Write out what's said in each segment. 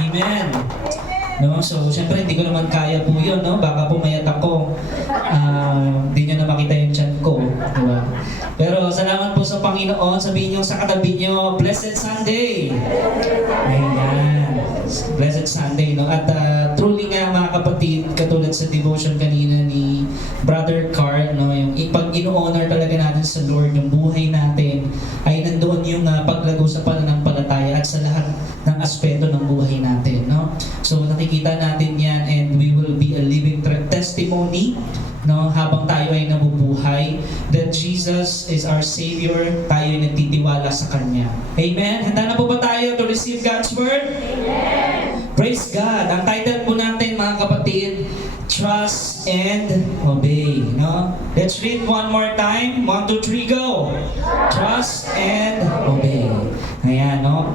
Amen. No, so syempre hindi ko naman kaya po 'yun, no? Baka pumayat ako. Hindi niyo na makita yung tiyan ko, di ba? Pero salamat po sa Panginoon. Sabihin niyo sa katabi niyo, Blessed Sunday. Ayan. Blessed Sunday, no? At truly nga mga kapatid, katulad sa devotion kanina ni Brother Carl, no, yung pag ino-honor talaga natin sa Lord, yung buhay natin, ay nandoon yung paglago sa pananampalataya at sa lahat ng aspeto ng buhay natin, no? So nakikita natin yan and we will be a living testimony, no, habang tayo ay nabubuhay that Jesus is our Savior, tayo ay nagtitiwala sa Kanya. Amen? Handa na po ba tayo to receive God's Word? Amen! Praise God! Ang title po natin mga kapatid, Trust and Obey. No? Let's read one more time. 1, 2, 3, go! Trust and Obey. Ayan, no?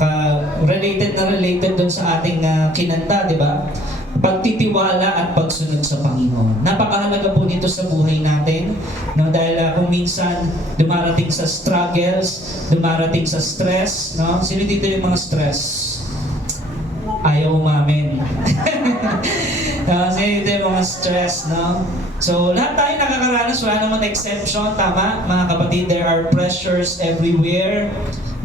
Related dun sa ating kinanta, di ba? Pagtitiwala at pagsunod sa Panginoon. Napakahalaga po nito sa buhay natin, no? Dahil kung minsan dumarating sa struggles, dumarating sa stress, no? Sino dito yung mga stress? Ayaw umamin. Sino dito yung mga stress, no? So, lahat tayo nakakaranas, wala naman exception, tama? Mga kapatid, there are pressures everywhere,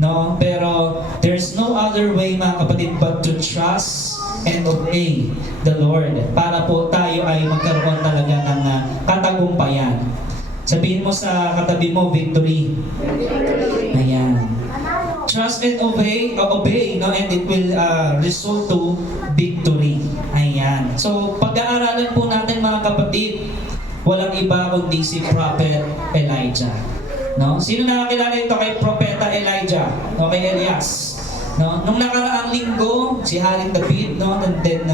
no? Pero there's no other way, mga kapatid, but to trust and obey the Lord para po tayo ay magkaroon talaga ng katagumpayan. Sabihin mo sa katabi mo, victory. Ayan. Trust and obey, no? And it will result to victory. Ayan. So, pag-aaralan po natin mga kapatid, walang iba kundi si Prophet Elijah. No? Sino nakakilala ito kay Propeta Elijah? O kay Elias? No? Nung nakaraang linggo, si Haring David, no? And then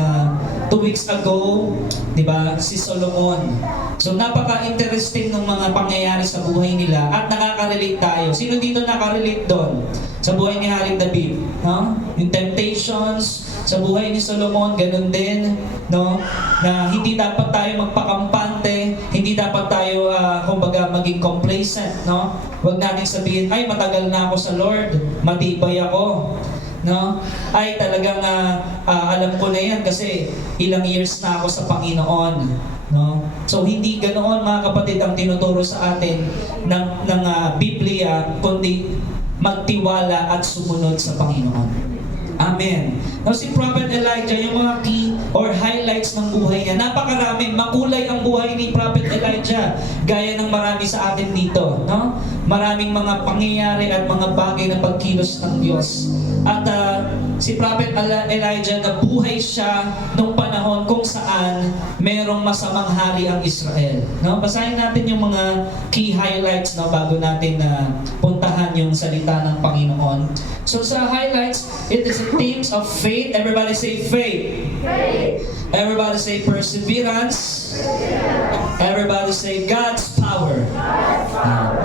2 weeks ago, di ba, si Solomon. So napaka-interesting ng mga pangyayari sa buhay nila at nakaka-relate tayo. Sino dito nakaka-relate doon? Sa buhay ni Haring David, no? Yung temptations sa buhay ni Solomon, ganun din, no? Na hindi dapat tayo magpakampante, hindi dapat tayo kumbaga maging complacent, no? Huwag natin sabihin, ay matagal na ako sa Lord, matibay ako, no? Ay talagang alam ko na yan kasi ilang years na ako sa Panginoon, no? So hindi ganoon mga kapatid ang tinuturo sa atin ng Biblia, kundi magtiwala at sumunod sa Panginoon. Amen. Now si Prophet Elijah, yung mga key or highlights ng buhay niya, napakarami, makulay ang buhay ni Prophet Elijah, gaya ng marami sa atin dito, no? Maraming mga pangyayari at mga bagay na pagkilos ng Diyos. At si Prophet Elijah, nabuhay siya nung panahon kung saan merong masamang hari ang Israel. No? Basahin natin yung mga key highlights, no, bago natin puntahan yung salita ng Panginoon. So sa highlights, it is themes of faith. Everybody say faith. Faith. Everybody say perseverance. Everybody say God's power.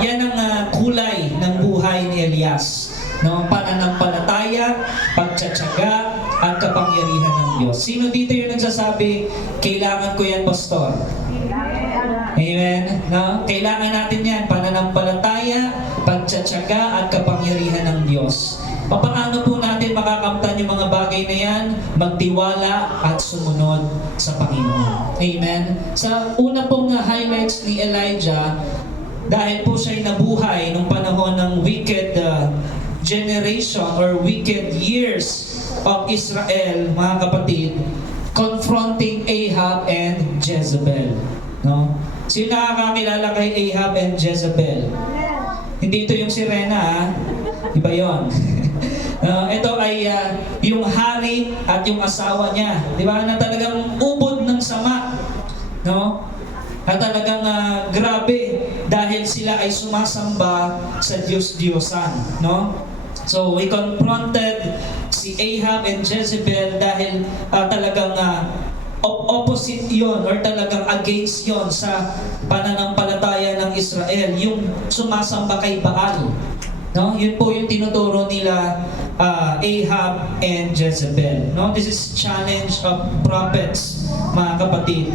Yan ang kulay ng buhay ni Elias. No, pananampalataya, pagtsatsaga, at kapangyarihan ng Diyos. Sino dito yung nagsasabi, kailangan ko yan, Pastor? Amen? No? Kailangan natin yan, pananampalataya, pagtsatsaga, at kapangyarihan ng Diyos. Paano po natin makakamtan yung mga bagay na yan? Magtiwala at sumunod sa Panginoon. Amen? Sa una pong highlights ni Elijah, dahil po siya'y nabuhay nung panahon ng wicked generation or wicked years of Israel, mga kapatid, confronting Ahab and Jezebel. No? Sino nakakakilala kay Ahab and Jezebel? Hindi ito yung sirena, ha? Iba yun. Ito ay yung hari at yung asawa niya. Di ba? Na talagang ubod ng sama. No? At talagang grabe dahil sila ay sumasamba sa Diyos-Diyosan. No? So we confronted si Ahab and Jezebel dahil talagang opposite yon or talagang against yon sa pananampalataya ng Israel, yung sumasamba kay Baal. No? Yun po yung tinuturo nila Ahab and Jezebel. No? This is challenge of prophets, mga kapatid.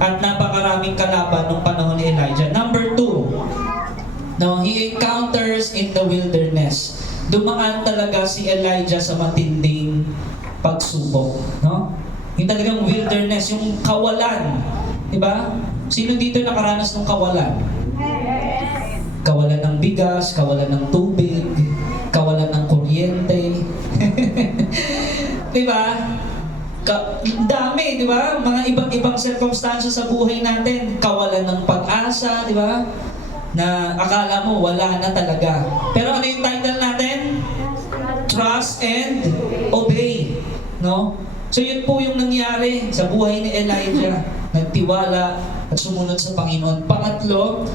At napakaraming kalaban nung panahon ni Elijah. Number 2, no, he encounters in the wilderness. Dumaan talaga si Elijah sa matinding pagsubok, no? Yung talagang wilderness, yung kawalan, di ba? Sino dito nakaranas ng kawalan? Kawalan ng bigas, kawalan ng tubig, kawalan ng kuryente. Di ba? Dami, di ba? Mga ibang circumstances sa buhay natin. Kawalan ng pag-asa, di ba? Na akala mo wala na talaga. Pero ano yung title natin? Trust and Obey. No? So yun po yung nangyari sa buhay ni Elijah. Nagtiwala at sumunod sa Panginoon. Pangatlo,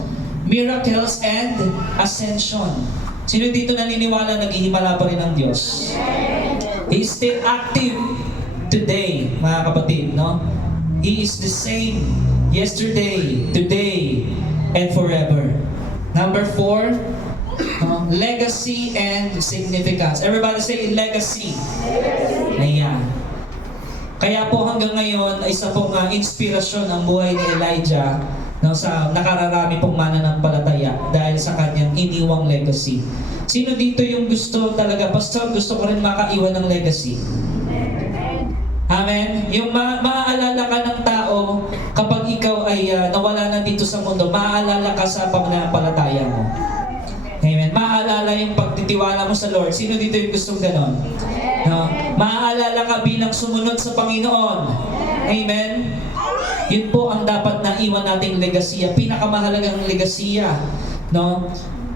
miracles and ascension. Sino dito naniniwala naghihimala pa rin ang Diyos? He's still active today, mga kapatid, no? He is the same yesterday, today, and forever. Number 4, legacy and significance. Everybody say legacy. Ayan. Kaya po hanggang ngayon, isa pong inspirasyon ang buhay ni Elijah, no, sa nakararami pong mananampalataya dahil sa kanyang iniwang legacy. Sino dito yung gusto talaga, Pastor, gusto ko rin makaiwan ng legacy? Amen? Yung maaalala ka ng tao kapag ikaw ay nawala na dito sa mundo, maaalala ka sa pananampalataya mo. Amen? Maaalala yung pagtitiwala mo sa Lord. Sino dito yung gustong ganon? No? Maaalala ka bilang sumunod sa Panginoon. Amen? Yun po ang dapat na iwan nating legasiya. Pinakamahalagang legasiya. No?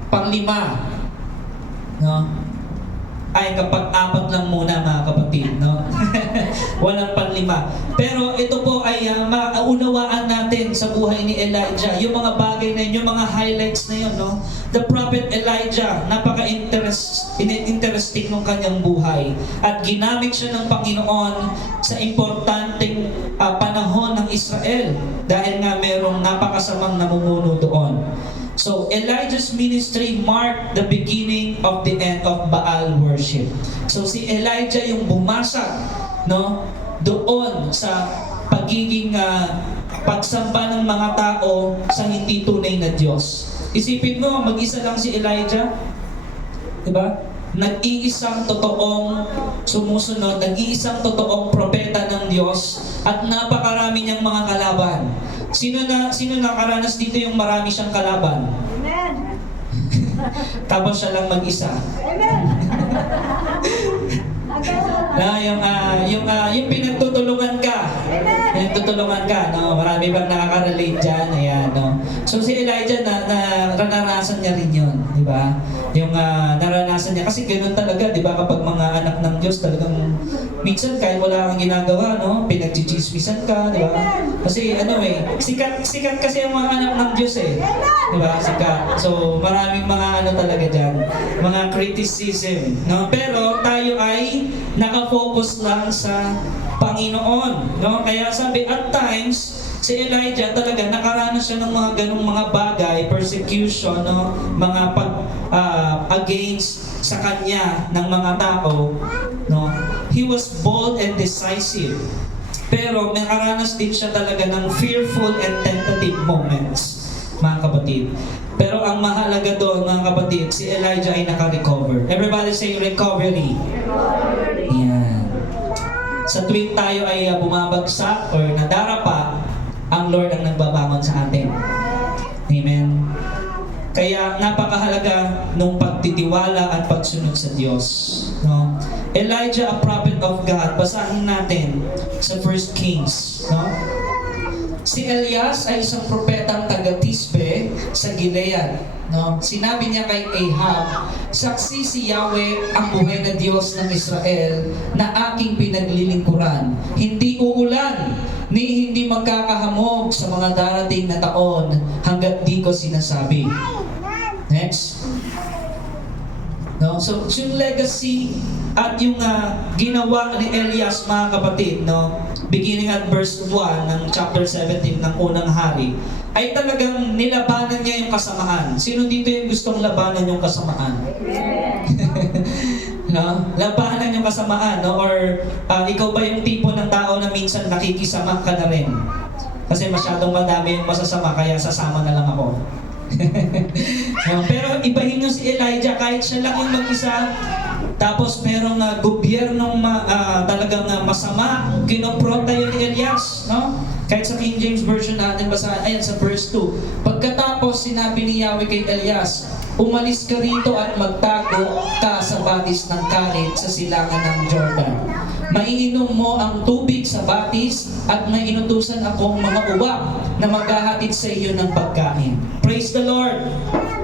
Panglima. No? Ay, kapag 4 lang muna, mga kapatid, no? Walang panlima. Pero ito po ay maunawaan natin sa buhay ni Elijah. Yung mga bagay na yun, yung mga highlights na yun, no? The prophet Elijah, napaka-interesting ng kanyang buhay. At ginamit siya ng Panginoon sa importanteng panahon ng Israel. Dahil nga merong napakasamang namumuno doon. So, Elijah's ministry marked the beginning of the end of Baal worship. So, si Elijah yung bumasa, no, doon sa pagiging pagsamba ng mga tao sa hindi tunay na Diyos. Isipin mo, mag-isa lang si Elijah. Diba? Nag-iisang totoong sumusunod, nag-iisang totoong propeta ng Diyos at napakarami niyang mga kalaban. Sino nakaranas dito yung marami siyang kalaban? Amen. Tapos siya lang mag-isa. Amen. Yung pinagtutulungan ka. Pinagtutulungan ka, no? Marami bang nakaka-relate dyan? Ayan, no? So si Elijah naranasan niya rin yun, di ba? Yung naranasan niya kasi ganoon talaga, di ba? Kapag mga anak ng Diyos, talagang minsan kahit wala kang ginagawa, no? Pinagchichismisan ka, di ba? Kasi sikat kasi ang mga anak ng Diyos eh. Di ba? Sikat. So maraming mga talaga dyan, mga criticism, no? Pero tayo ay nakafocus lang sa Panginoon, no? Kaya sabi, at times, si Elijah talaga nakaranas siya ng mga ganung mga bagay, persecution, no? Mga against sa kanya ng mga tao, no? He was bold and decisive. Pero nakaranas din siya talaga ng fearful and tentative moments, mga kapatid. Pero ang mahalaga doon, mga kapatid, si Elijah ay naka-recover. Everybody say recovery. Yan. Sa tuwing tayo ay bumabagsak or nadarapa, ang Lord ang nagbabangon sa atin. Amen. Kaya napakahalaga nung pagtitiwala at pagsunod sa Diyos. No? Elijah, a prophet of God. Basahin natin sa 1 Kings. No? Si Elias ay isang propetang taga-Tisbe sa Gilead. No? Sinabi niya kay Ahab, saksi si Yahweh ang buhay na Diyos ng Israel na aking pinaglilingkuran. Hindi uulan, ni hindi magkakahamog sa mga darating na taon hanggat di ko sinasabi. Next. No? So, yung legacy at yung ginawa ni Elias, mga kapatid, no? Beginning at verse 1 ng chapter 17 ng unang hari, ay talagang nilabanan niya yung kasamaan. Sino dito yung gustong labanan yung kasamaan? No? Labanan yung kasamaan, no? Or ikaw ba yung tipo ng tao na minsan nakikisama ka na rin? Kasi masyadong madami yung masasama, kaya sasama na lang ako. No? Pero ibahin nyo si Elijah, kahit siya lang yung mag-isa, Tapos merong gobyernong talagang masama, kinompronta yun ni Elias, no? Kahit sa King James Version natin, basahan, ayan sa verse 2. Pagkatapos sinabi ni Yahweh kay Elias, umalis ka rito at magtago ka sa batis ng Karit sa silangan ng Jordan. Maiinom mo ang tubig sa batis at may inutusan akong mga uwak na maghahatid sa iyo ng pagkain. Praise the Lord!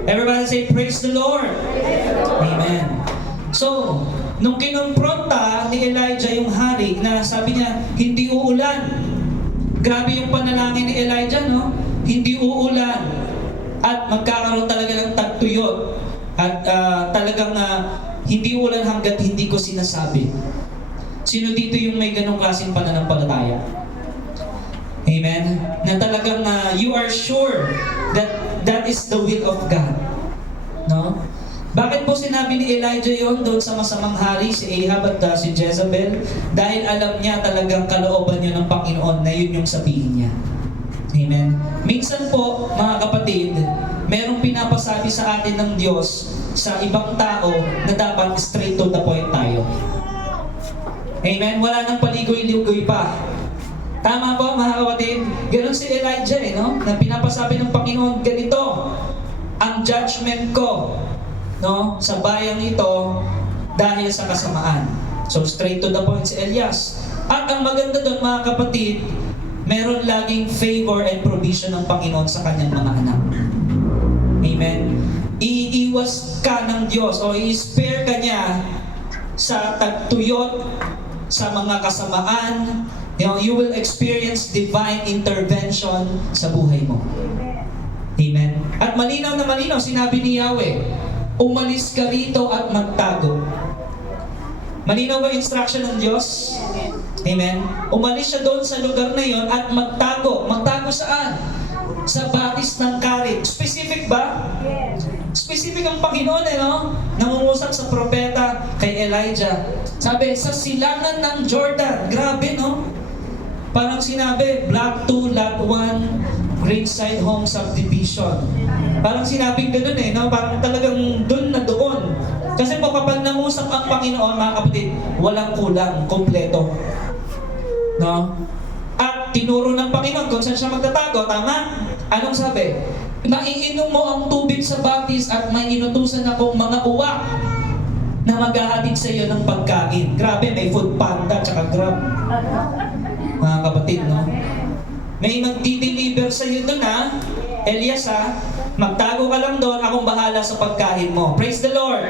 Everybody say, praise the Lord! Amen. So, nung kinumpronta ni Elijah yung hari na sabi niya, hindi uulan. Grabe yung panalangin ni Elijah, no? Hindi uulan. At magkakaroon talaga ng tagtuyot. At talagang hindi uulan hanggat hindi ko sinasabi. Sino dito yung may ganong klaseng pananampalataya? Amen? Na talagang you are sure that that is the will of God. No? Bakit po sinabi ni Elijah yon doon sa masamang hari, si Ahab at si Jezebel? Dahil alam niya talagang kalooban niya ng Panginoon na yun yung sabihin niya. Amen? Minsan po, mga kapatid, merong pinapasabi sa atin ng Diyos sa ibang tao na dapat straight to the point tayo. Amen? Wala nang paligoy-ligoy pa. Tama po, mga kapatid? Ganon si Elijah, no? Na pinapasabi ng Panginoon, ganito, ang judgment ko, no, sa bayang ito dahil sa kasamaan. So straight to the point si Elias. At ang maganda doon, mga kapatid, meron laging favor and provision ng Panginoon sa kanyang mga anak. Amen. Iiwas ka ng Diyos o i-spare ka niya sa tagtuyot, sa mga kasamaan. You will experience divine intervention sa buhay mo. Amen. At malinaw na malinaw, sinabi ni Yahweh, umalis ka rito at magtago. Malinaw ba instruction ng Diyos? Amen. Umalis siya doon sa lugar na yon at magtago. Magtago saan? Sa batis ng Karit. Specific ba? Specific ang Panginoon, no? Nangungusap sa propeta kay Elijah. Sabi, sa silangan ng Jordan. Grabe, no? Parang sinabi, Block 2, Lot 1, Greenside Home Subdivision. Parang sinabing gano'n no? Parang talagang doon na doon. Kasi po kapag nangusap ang Panginoon, mga kapatid, walang kulang, kompleto. No? At tinuro ng Panginoon kung saan siya magtatago, tama? Anong sabi? Maiinom mo ang tubig sa batis at may inutusan akong mga uwak na maghahatid sa iyo ng pagkain. Grabe, may food panda tsaka Grab. Mga kapatid, no? May magdi-deliver sa iyo doon, Elias, magtago ka lang doon, akong bahala sa pagkain mo. Praise the Lord!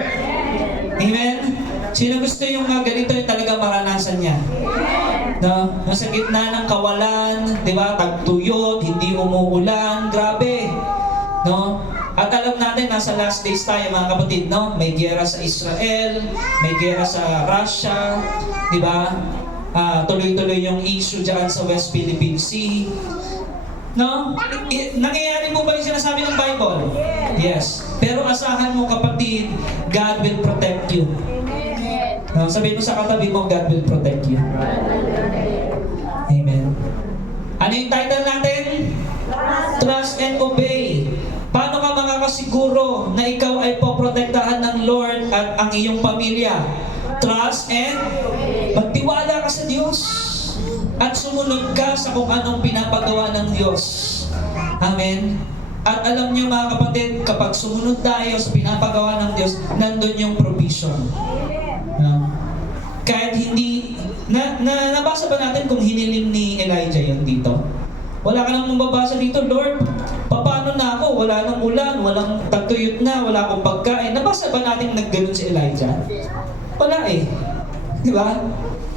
Amen? Sino gusto yung ganito yung talaga maranasan niya? No? Nasa gitna ng kawalan, di ba? Tagtuyot, hindi umuulan, grabe. No? At alam natin, nasa last days tayo, mga kapatid, no? May giyera sa Israel, may giyera sa Russia, di ba? Tuloy-tuloy yung issue dyan sa West Philippine Sea. No? Nangyayari mo ba yung sinasabi ng Bible? Yes. Pero asahan mo, kapatid, God will protect you. No? Sabihin mo sa katabi mo, God will protect you. Amen. Ano yung title natin? Trust and Obey. Paano ka makakasiguro na ikaw ay poprotektahan ng Lord at ang iyong pamilya? Trust and magtiwala ka sa Diyos at sumunod ka sa kung anong pinapagawa ng Diyos. Amen. At alam niyo, mga kapatid, kapag sumunod tayo sa pinapagawa ng Diyos, nandun yung provision. Kahit hindi nabasa ba natin kung hiniling ni Elijah yun dito? Wala ka nang mababasa dito, Lord, paano na ako? Wala nang ulan, walang tagtuyot na, wala akong pagkain. Nabasa ba natin nagganon si Elijah? Wala eh. Di ba?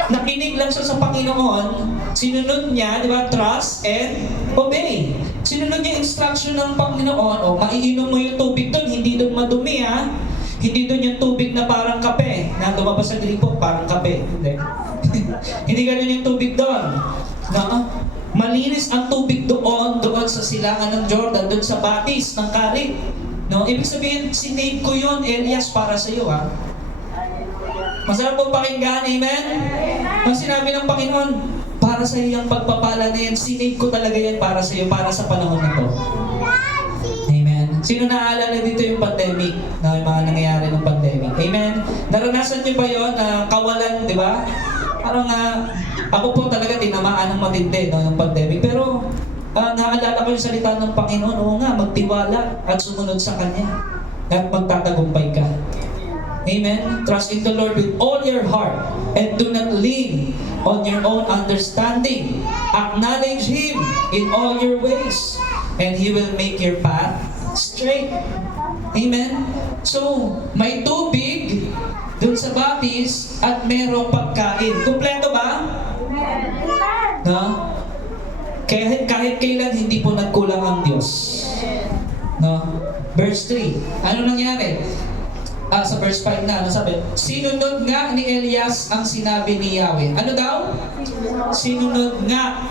Nakinig lang siya sa Panginoon, sinunod niya, di ba, trust and obey. Sinunod niya instruction ng Panginoon, maiinom mo yung tubig doon, hindi doon madumi Hindi doon yung tubig na parang kape, na lumabas sa gripo, parang kape. Hindi. Hindi ganun yung tubig doon. No? Malinis ang tubig doon sa silangan ng Jordan, doon sa batis ng Karit. No? Ibig sabihin, sinave ko yun, Elias, para sa iyo, Masarap po pakinggan, amen? Ang sinabi ng Panginoon, para sa iyo yung pagpapala na yan, sinave ko talaga yan para sa iyo, para sa panahon na to. Amen? Sino naaalala dito yung pandemic? Na yung mga nangyayari ng pandemic. Amen? Naranasan niyo ba yun na kawalan, di ba? Parang ako po talaga tinamaan ng matindi no, yung pandemic. Pero naalala ko yung salita ng Panginoon, oo nga, magtiwala at sumunod sa Kanya. At magtatagumpay ka. Amen? Trust in the Lord with all your heart and do not lean on your own understanding. Acknowledge Him in all your ways and He will make your path straight. Amen? So, may tubig dun sa batis at merong pagkain. Kumpleto ba? No? Kahit kailan hindi po nagkulang ang Diyos. No? Verse 3. Ano nangyari? Sa verse 5 na, ano sabi? Sinunod nga ni Elias ang sinabi ni Yahweh. Ano daw? Sinunod nga.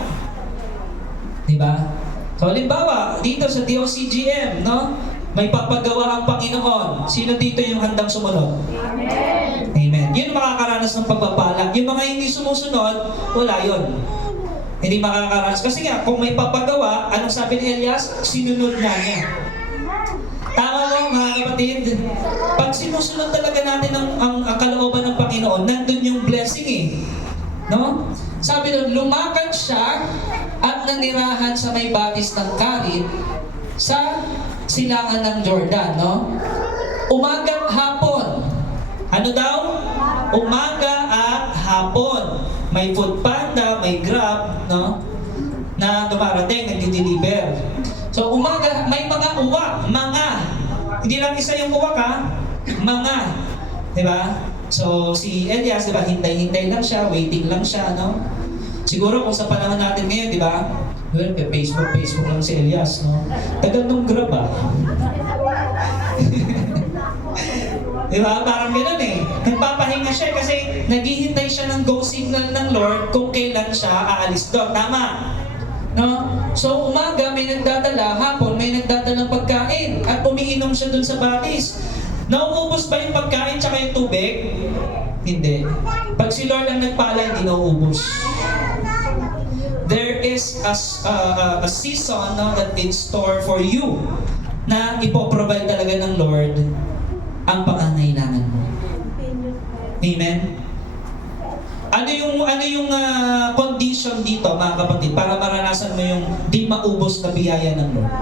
Diba? So, halimbawa, dito sa DOCGM, no? May papagawa ang Panginoon. Sino dito yung handang sumunod? Amen. Amen. Yun makakaranas ng pagpapala. Yung mga hindi sumusunod, wala yun. Hindi makakaranas. Kasi nga, kung may papagawa, anong sabi ni Elias? Sinunod nga niya. Tama mo mga kapatid, pag sinusunod talaga natin ang kalooban ng Panginoon, nandun yung blessing eh. No? Sabi doon, lumakad siya at nanirahan sa may batis ng Karit sa silangan ng Jordan. No? Umaga at hapon. Ano daw? Umaga at hapon. May Food Panda, may Grab, no? Na dumarating, nag-deliver. So umaga, may mga uwak, hindi lang isa yung uwak ha, mga, di ba? So si Elias, di ba, hintay-hintay lang siya, waiting lang siya, no? Siguro kung sa panahon natin ngayon, di ba? Well, Facebook lang si Elias, no? Tagal nung Grab Di ba? Parang gano'n eh. Nagpapahinga siya kasi naghihintay siya ng go signal ng Lord kung kailan siya aalis doon. Tama? No? So umaga may nagdadala, hapon may nagdadalang pagkain at umiinom siya dun sa batis. Nauubos ba yung pagkain tsaka yung tubig? Hindi. Pag si Lord ang nagpala, hindi nauubos. There is a season no, that in store for you na ipoprovide talaga ng Lord ang pangangailangan mo. Amen? Ano yung condition dito, mga kapatid, para maranasan mo yung di maubos na biyaya ng Lord?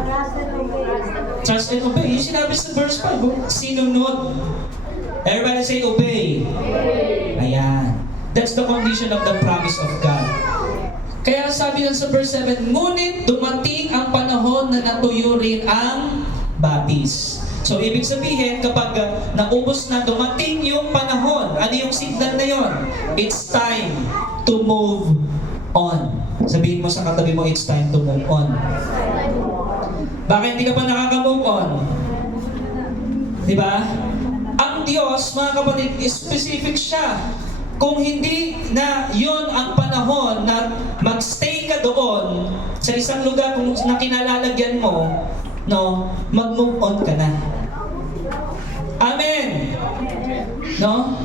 Trust and obey. Yung sinabi sa verse 5, sinunod. Everybody say obey. Ayan. That's the condition of the promise of God. Kaya sabi lang sa verse 7, ngunit dumating ang panahon na natuyo rin ang batis. So, ibig sabihin, kapag naubos na, dumating yung panahon, ano yung signal na yon? It's time to move on. Sabihin mo sa katabi mo, it's time to move on. Bakit hindi ka pa nakaka-move on? Diba? Ang Diyos, mga kapatid, specific siya. Kung hindi na yon ang panahon na magstay ka doon sa isang lugar kung na kinalalagyan mo, no, mag-move on ka na. Amen! No?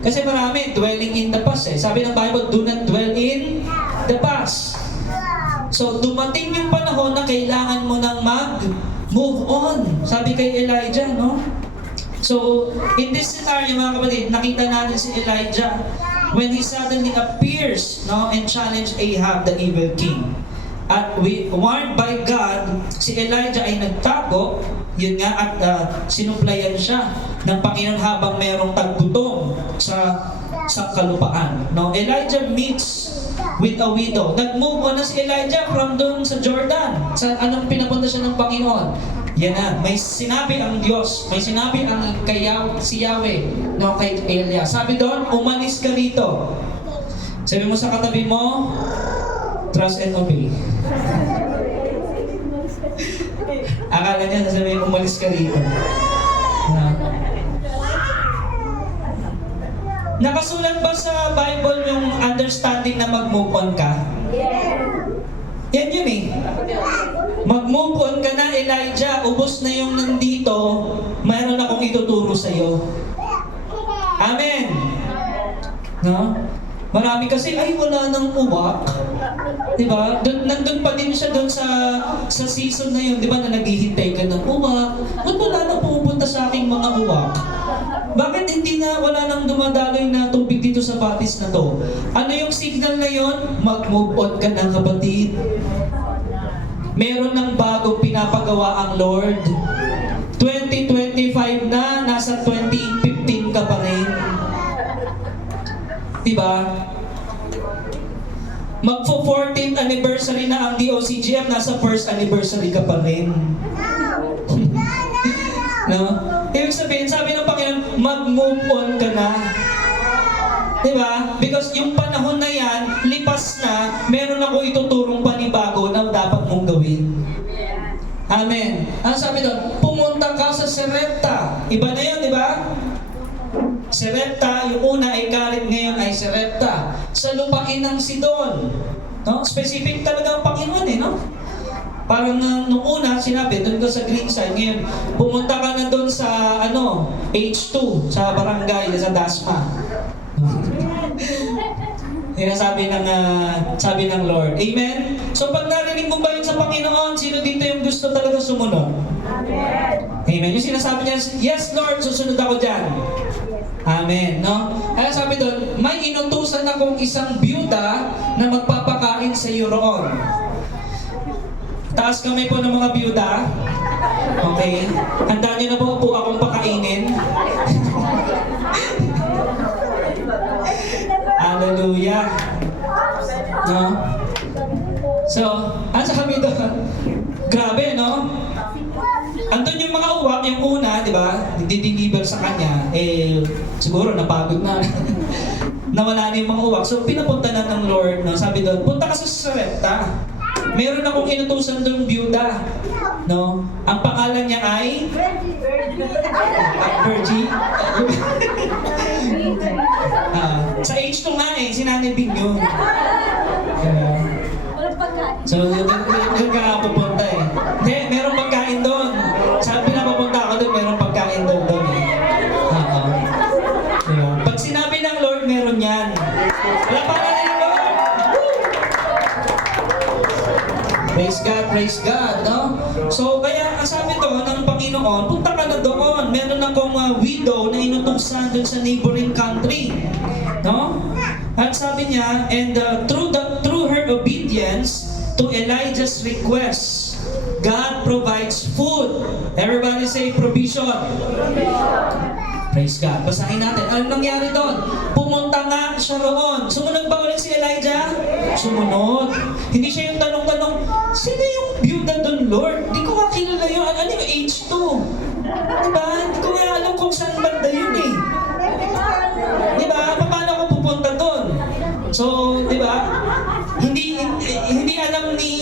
Kasi marami, dwelling in the past eh. Sabi ng Bible, do not dwell in the past. So, dumating yung panahon na kailangan mo nang mag-move on. Sabi kay Elijah, no? So, in this scenario, mga kapatid, nakita natin si Elijah when he suddenly appears, no, and challenged Ahab, the evil king. At warned by God, si Elijah ay nagtago, yun nga, at sinumplayan siya ng Panginoon habang merong taggutom sa kalupaan. No? Elijah meets with a widow. Nag-move on na si Elijah from doon sa Jordan. Sa anong pinapunta siya ng Panginoon? Yan na, may sinabi ang Diyos, may sinabi ang si Yahweh, no, kay Elias. Sabi doon, umalis ka rito. Sabi mo sa katabi mo, trust and obey. Akala niya sasabihin, umalis ka rito. Nakasulat ba sa Bible yung understanding na mag-move on ka? Yan yun eh. Mag-move on ka na, Elijah. Ubos na yung nandito. Mayroon akong ituturo sa'yo. Amen. No? Marami kasi, ay wala nang uwak. Diba? Nandun pa din siya doon sa season na yun, di ba, na naghihintay ka ng uwak. Ba't wala nang pumupunta sa aking mga uwak? Bakit hindi na wala nang dumadaloy na tubig dito sa batis na to? Ano yung signal na yon? Mag-move on ka na, kapatid. Meron ng bagong pinapagawa ang Lord. 2025 na, nasa 2015 ka pa rin. Diba? Magpo-14th anniversary na ang DOCGM, nasa first anniversary ka pa rin. No? Ibig sabihin, sabi ng Panginoon, mag-move on ka na. Diba? Because yung panahon na yan, lipas na, meron ako ituturong panibago na dapat mong gawin. Amen. Ang sabi doon, pumunta ka sa Sarepta. Iba na yun, di ba? Sarepta, yung una ay Galit, ngayon ay Sarepta. Sa lupain ng Sidon. No? Specific talaga ang Panginoon no? Parang nung una, sinabi, doon ka sa green side. Ngayon, pumunta ka na doon sa, H2, sa barangay, sa Dasma. Yan sabi ng Lord. Amen? So pag narinig mo ba yun sa Panginoon, sino dito yung gusto talaga sumunod? Amen. Amen. Yung sinasabi niya, yes Lord, susunod ako dyan. Amen. No? Kaya sabi doon, may inutusan akong isang byuda na magpapakain sa iyo roon. Taas kamay po ng mga byuda. Okay? Handa niyo na po akong pakainin. Hallelujah. No? So, ang sabi doon, grabe, no? Andun yung mga uwak, yung una, di ba? Dideliver sa kanya, siguro napagod na. Nawala na yung mga uwak. So, pinapunta na ng Lord, no? Sabi doon, punta ka sa Sarepta. Meron akong inutusan doon byuda. No? Ang pangalan niya ay Virgie. Sa H2 nga sinanibig yun. So, doon ka nga pupunta Hindi, meron pagkain doon. Sabi na pupunta ako doon, meron pagkain doon. Pag sinabi ng Lord, meron yan. Wala pa na ng Lord. Praise God, no? So, kaya ang sabi doon ng Panginoon, punta ka na doon. Meron akong widow na inutusan doon sa neighboring country. No? At sabi niya, and through her obedience to Elijah's request, God provides food. Everybody say provision. Praise God. Basahin natin. Ano nangyari doon? Pumunta nga siya roon. Sumunod ba ulit si Elijah? Sumunod. Hindi siya yung tanong-tanong, sino yung byuda doon, Lord? Hindi ko nga kilala yun. Ano yung H2? Diba? Hindi ko nga alam kung saan banda yun Diba? Paano ako pupunta doon? So, diba? Hindi alam ni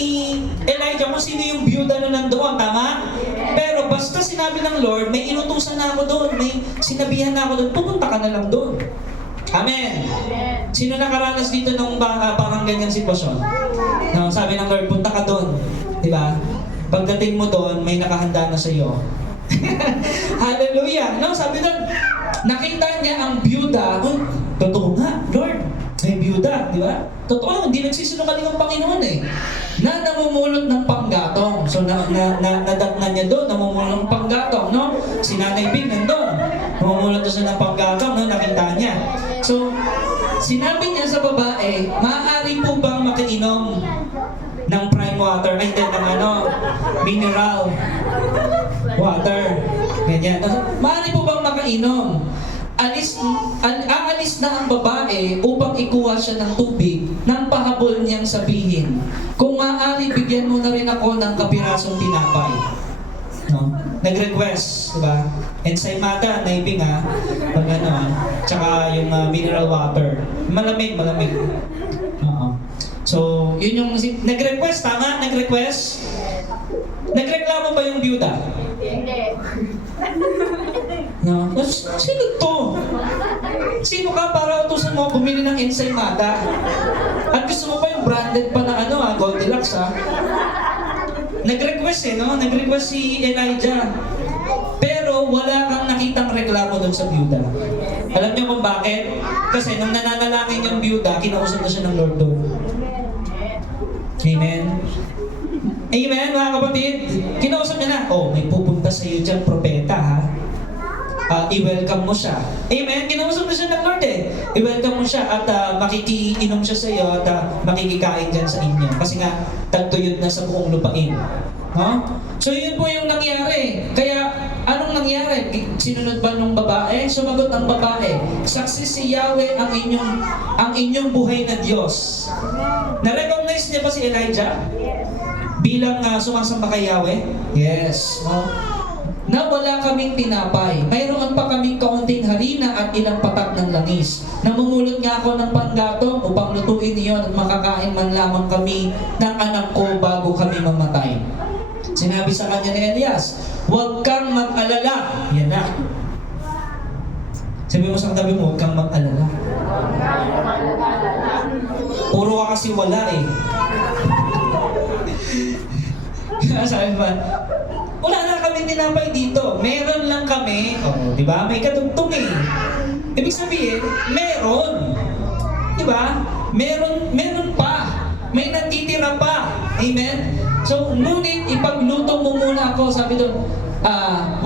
Elijah kung sino yung byuda na nandoon. Tama? Pero basta sinabi ng Lord, may inutusan na ako doon, may sinabihan na ako doon, pupunta ka na lang doon. Amen. Sino nakaranas dito ng parang ganyan sitwasyon? No, sabi ng Lord, punta ka doon. Diba? Pagdating mo doon, may nakahanda na sa iyo. Hallelujah. No, sabi doon, nakita niya ang byuda. Totoo nga, Lord. May byuda, di ba? Totoo, hindi nagsisinungaling ang Panginoon na namumulot ng panggatong. So, nadatnan niya doon, namumulot ng panggatong, no? Si Nanay Bing nandun. Namumulot doon siya ng panggatong, no? Nakita niya. So, sinabi niya sa babae, maaari po bang makainom ng prime water? Ay, hindi, ng mineral water. Ganyan. Maaari po bang makainom? Aalis na ang babae upang ikuha siya ng tubig nang pahabol niyang sabihin, kung maaari, bigyan mo na rin ako ng kapirasong tinapay. No? Nag-request, diba? Ensaymada, naibing pag tsaka yung mineral water. Malamig. So, yun yung nag-request, tama? Nag-request? Nagreklamo ba yung byuda? Hindi. No? Sino to? Sino ka para utusan mo bumili ng ensaymada? At gusto mo pa yung branded pa na Goldilocks Nag-request no? Nag-request si Elijah. Pero wala kang nakitang reklamo doon sa byuda. Alam niyo kung bakit? Kasi nung nananalangin yung byuda, kinausap na siya ng Lord doon. Amen? Amen, mga kapatid? Kinausap niya na, oh, may pupunta sa iyo dyan, propeta, ha? I-welcome mo siya. Amen? Kinausap na siya ng Lord eh. I-welcome mo siya at makikiinom siya sa iyo at makikikain dyan sa inyo. Kasi nga, tagtuyod na sa buong lupain. No? So yun po yung nangyari. Kaya, anong nangyari? Sinunod ba nung babae? Sumagot ang babae. Saksi si Yahweh ang inyong buhay na Diyos. Na-recognize niya ba si Elijah? Bilang sumasamba kay Yahweh? Yes. No? Na wala kaming tinapay. Mayroon pa kaming kaunting harina at ilang patak ng langis. Namumulot nga ako ng panggatong upang lutuin iyon at makakain man lamang kami ng anak ko bago kami mamatay. Sinabi sa kanya ni Elias, huwag kang mag-alala. Yan na. Sabi mo sa katabi mo, huwag kang mag-alala. Puro ka kasi wala eh. Sabi ba, wala na kami tinapay dito. Meron lang kami. Oh, di ba? May katugtong eh. Ibig sabihin, meron. Di ba? Meron pa. May natitira pa. Amen? So, ngunit ipagluto mo muna ako. Sabi doon,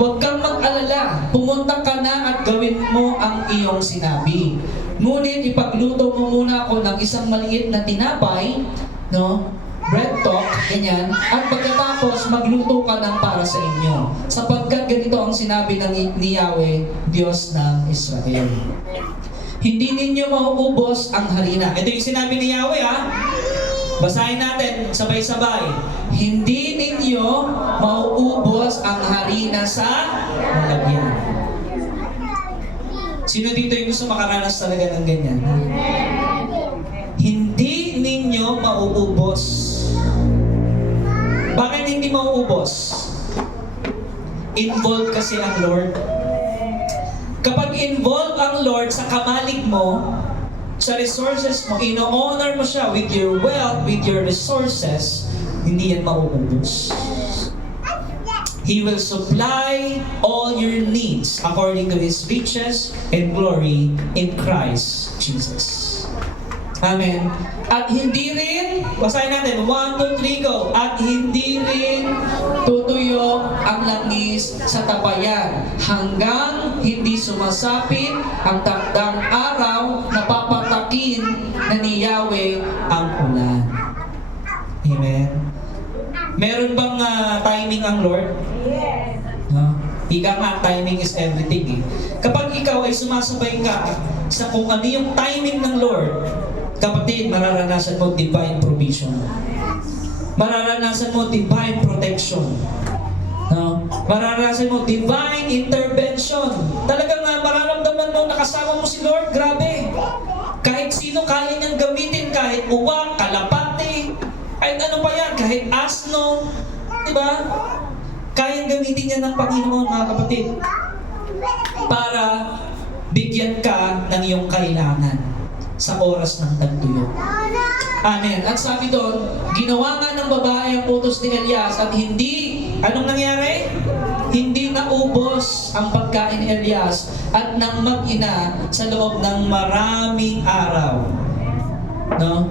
huwag kang mag-alala. Pumunta ka na at gawin mo ang iyong sinabi. Ngunit ipagluto mo muna ako ng isang maliit na tinapay, no? Bread talk, ganyan. At pagkatapos, magluto ka ng para sa inyo. Sapagkat ganito ang sinabi ni Yahweh, Diyos ng Israel. Hindi ninyo mauubos ang harina. Ito yung sinabi ni Yahweh, ha? Basahin natin, sabay-sabay. Hindi ninyo mauubos ang harina sa lalagyan. Sino dito yung gusto makaranas talaga ng ganyan? Hindi ninyo mauubos. Bakit hindi mauubos? Involved kasi ang Lord. Kapag involved ang Lord sa kamalig mo, sa resources mo, ino-honor mo siya with your wealth, with your resources, hindi yan mauubos. He will supply all your needs according to His riches and glory in Christ Jesus. Amen. At hindi rin, basahin natin, 1, 2, 3, go. At hindi rin tutuyo ang langis sa tapayan hanggang hindi sumasapit ang takdang araw na papatakin na ni Yahweh ang ulan. Amen. Meron bang timing ang Lord? Yes. No? Ika nga, timing is everything eh. Kapag ikaw ay sumasabay ka sa kung ano yung timing ng Lord, kapatid, mararanasan mo divine provision. Mararanasan mo divine protection. No? Mararanasan mo divine intervention. Talagang mararamdaman mo nakasama mo si Lord, grabe. Kahit sino kaya niyang gamitin, kahit uwak, kalapati, kahit ano pa yan, kahit asno, di ba? Kayang gamitin niya ng Panginoon, mga kapatid, para bigyan ka ng iyong kailangan sa oras ng tagtuyot. Amen. At sabi doon, ginawa nga ng babae ang utos ni Elias at hindi, anong nangyari? Hindi naubos ang pagkain ni Elias at ng mag-ina sa loob ng maraming araw. No?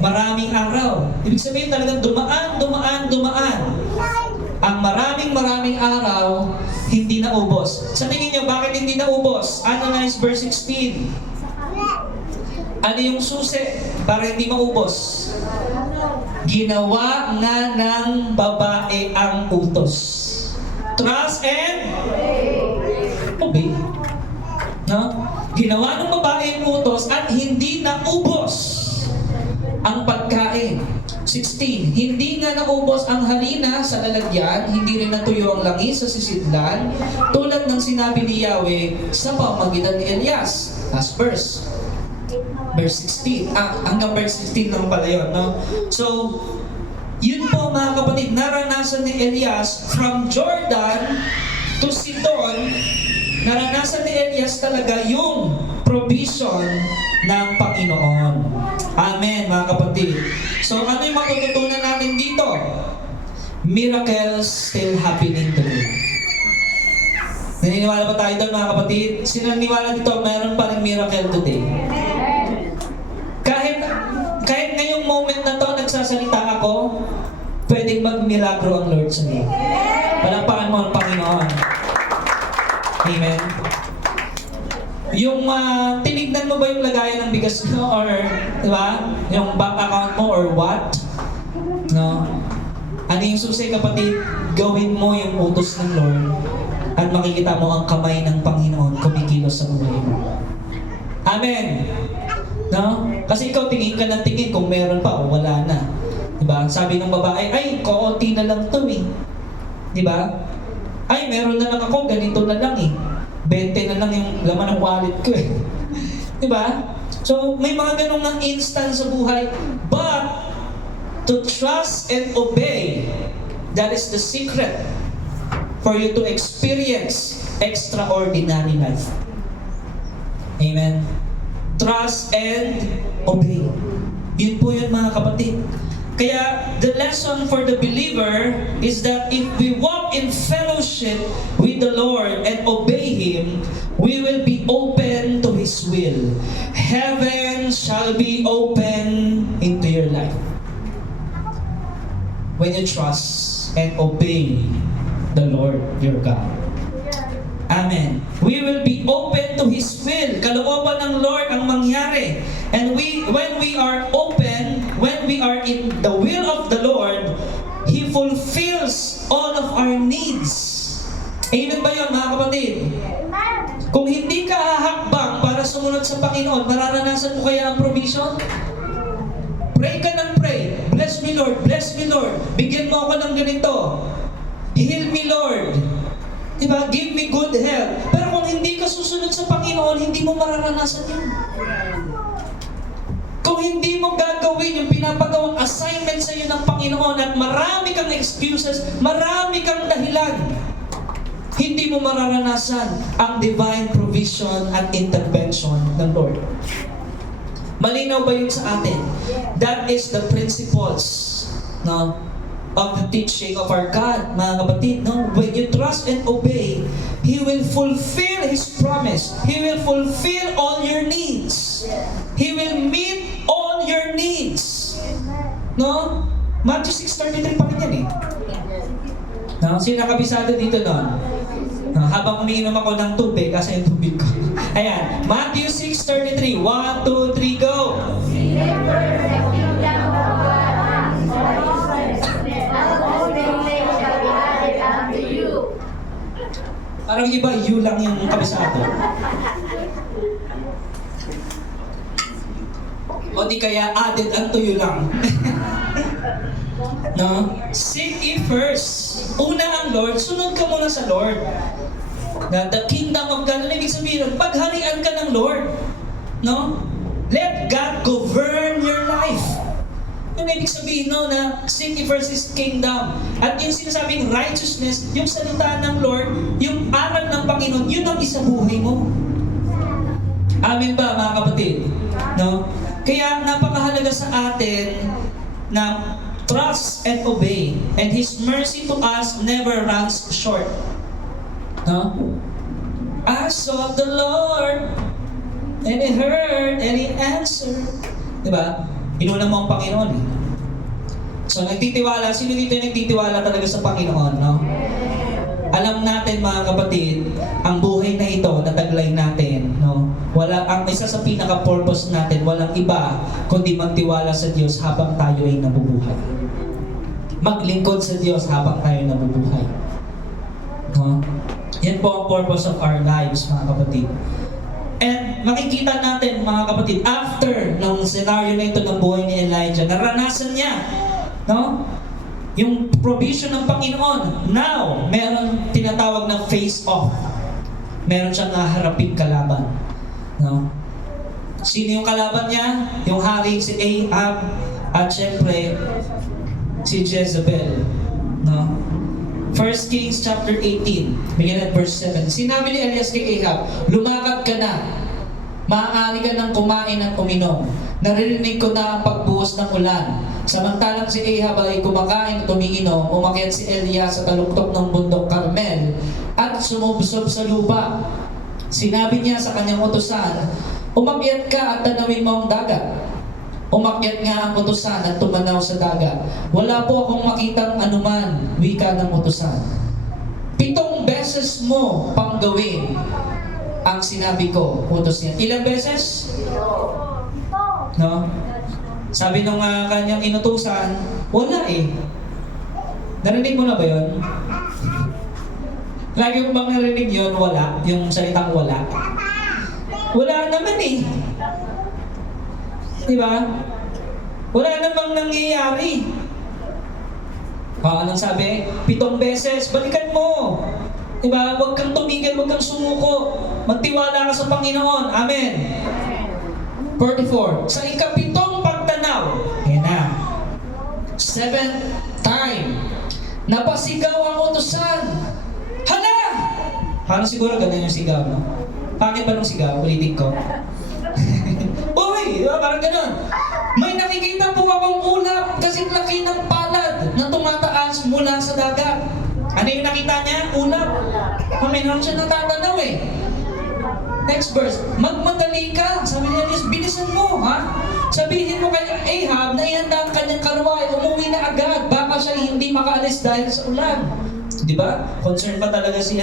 Maraming araw. Ibig sabihin talagang dumaan. Ang maraming araw, hindi naubos. Sa tingin niyo, bakit hindi naubos? Analyze verse 16. Ano yung susi para hindi maubos? Ginawa nga ng babae ang utos. Trust and obey. No? Ginawa ng babae ang utos at hindi naubos ang pagkain. 16. Hindi nga naubos ang harina sa lalagyan, hindi rin natuyo ang langis sa sisidlan, tulad ng sinabi ni Yahweh sa pamamagitan ni Elias. Last verse. Verse 16. Hanggang verse 16 lang pala yun, no? So, yun po mga kapatid, naranasan ni Elias from Jordan to Sidon, naranasan ni Elias talaga yung provision ng Panginoon. Amen, mga kapatid. So, ano yung matututunan natin dito? Miracles still happening today. Naniniwala ba tayo doon mga kapatid? Sinaniwala dito, mayroon pa rin miracle today. Kahit ngayong moment na to, nagsasalita ako, pwedeng mag-milagro ang Lord sa iyo. Palakpakan mo ang Panginoon. Amen. Yung tinignan mo ba yung lagayan ng bigas mo or, di ba? Yung bank account mo or what? No? Ano yung susi kapatid? Gawin mo yung utos ng Lord at makikita mo ang kamay ng Panginoon kumikilos sa buhay mo. Amen. No? Kasi ikaw tingin ka ng tingin kung meron pa o wala na. Diba? Sabi ng babae, ay, koonti na lang to eh. Diba? Ay, meron na lang ako, ganito na lang eh. 20 na lang yung laman ng wallet ko eh. Diba? So, may mga ganong ng instant sa buhay. But, to trust and obey, that is the secret for you to experience extraordinary life. Amen. Trust and obey. Yun po yun mga kapatid. Kaya the lesson for the believer is that if we walk in fellowship with the Lord and obey Him, we will be open to His will. Heaven shall be open into your life. When you trust and obey the Lord your God. Amen. We will be open to His will. Kalooban ng Lord ang mangyari. And when we are open, when we are in the will of the Lord, He fulfills all of our needs. Amen ba yun mga kapatid? Kung hindi ka hahakbang para sumunod sa Panginoon, mararanasan mo kaya ang provision? Pray ka ng pray. Bless me Lord, bless me Lord. Bigyan mo ako ng ganito. Heal me Lord. Diba? Give me good health. Pero kung hindi ka susunod sa Panginoon, hindi mo mararanasan yun. Kung hindi mo gagawin yung pinapagawang assignment sa iyo ng Panginoon at marami kang excuses, marami kang dahilan, hindi mo mararanasan ang divine provision at intervention ng Lord. Malinaw ba yun sa atin? That is the principles, no, of the teaching of our God, mga kapatid, no? When you trust and obey, He will fulfill His promise. He will fulfill all your needs. He will meet all your needs. No? Matthew 6:33 pa rin yan eh. No? Sino nakabisado dito nun? No? Habang umiinom ako ng tubig, kasi yung tubig ko. Ayan, Matthew 6:33. 1, 2, 3, go! Parang iba, you lang yung kabisado. O di kaya added unto you lang. No? Seek ye first. Una ang Lord, sunod ka muna sa Lord. Na the kingdom of God, ano ibig sabihin? Pagharian ka ng Lord. No? Let God govern your life. Yung ibig sabihin no, na seek ye first His kingdom. At yung sinasabing righteousness, yung salita ng Lord, yung aral ng Panginoon, yun ang isabuhay mo. Amen ba mga kapatid? No? Kaya napakahalaga sa atin na trust and obey. And His mercy to us never runs short. No? I sought the Lord and He heard and He answered. Diba? Inuna mo ang Panginoon eh. So nagtitiwala, sino dito yung nagtitiwala talaga sa Panginoon, no? Alam natin mga kapatid, ang buhay na ito, nataglay natin, no? Ang isa sa pinaka-purpose natin, walang iba kundi magtiwala sa Diyos habang tayo ay nabubuhay. Maglingkod sa Diyos habang tayo nabubuhay. No? Yan po ang purpose of our lives, mga kapatid. And makikita natin mga kapatid, after ng scenario na ito ng buhay ni Elijah, naranasan niya, no? Yung provision ng Panginoon. Now, meron tinatawag na face-off. Meron siyang haharapin kalaban. No? Sino yung kalaban niya? Yung hari si Ahab at syempre si Jezebel. No? 1 Kings chapter 18, begin at verse 7. Sinabi ni Elias kay Ahab, lumakad ka na, maaari ka ng kumain at uminom. Naririnig ko na ang pagbuhos ng ulan. Samantalang si Ahab ay kumakain at umiinom, umakyat si Elias sa taluktok ng bundok Carmel at at sumubsob sa lupa. Sinabi niya sa kanyang utusan, umakyat ka at tanawin mo ang dagat. Umakyat nga ang utusan at tumanaw sa dagat. Wala po akong makitang anuman, wika ng utusan. 7 beses mo pang gawin ang sinabi ko, utos niya. Ilang beses? No? Sabi nung kanyang inutusan, wala eh. Narinig mo na ba yun? Lagi mo bang narinig yun? Wala. Yung salitang wala. Wala naman eh. Diba? Wala namang nangyayari. Anong sabi? 7 beses, balikan mo. Diba? Huwag kang tumigil, huwag kang sumuko. Magtiwala ka sa Panginoon. Amen. 44. Sa ikapitong pagtanaw, ayan na. 7th time, napasigaw ang utusan. Hala! Parang siguro ganun yung sigaw, no? Pangit ba nung sigaw? Ulitin ko. Uy! Diba? Parang ganun. May nakikita po akong ulap kasi laki ng palad na tumataas mula sa dagat. Ano yung nakita niya? Ulap. Meron siya natatanaw eh. Next verse, magmadali ka. Sabi niya, bilisan mo, ha? Sabihin mo kay Ahab na ihanda ang kanyang karuwahe, umuwi na agad. Baka siya hindi makaalis dahil sa ulan. Di ba? Concern pa talaga si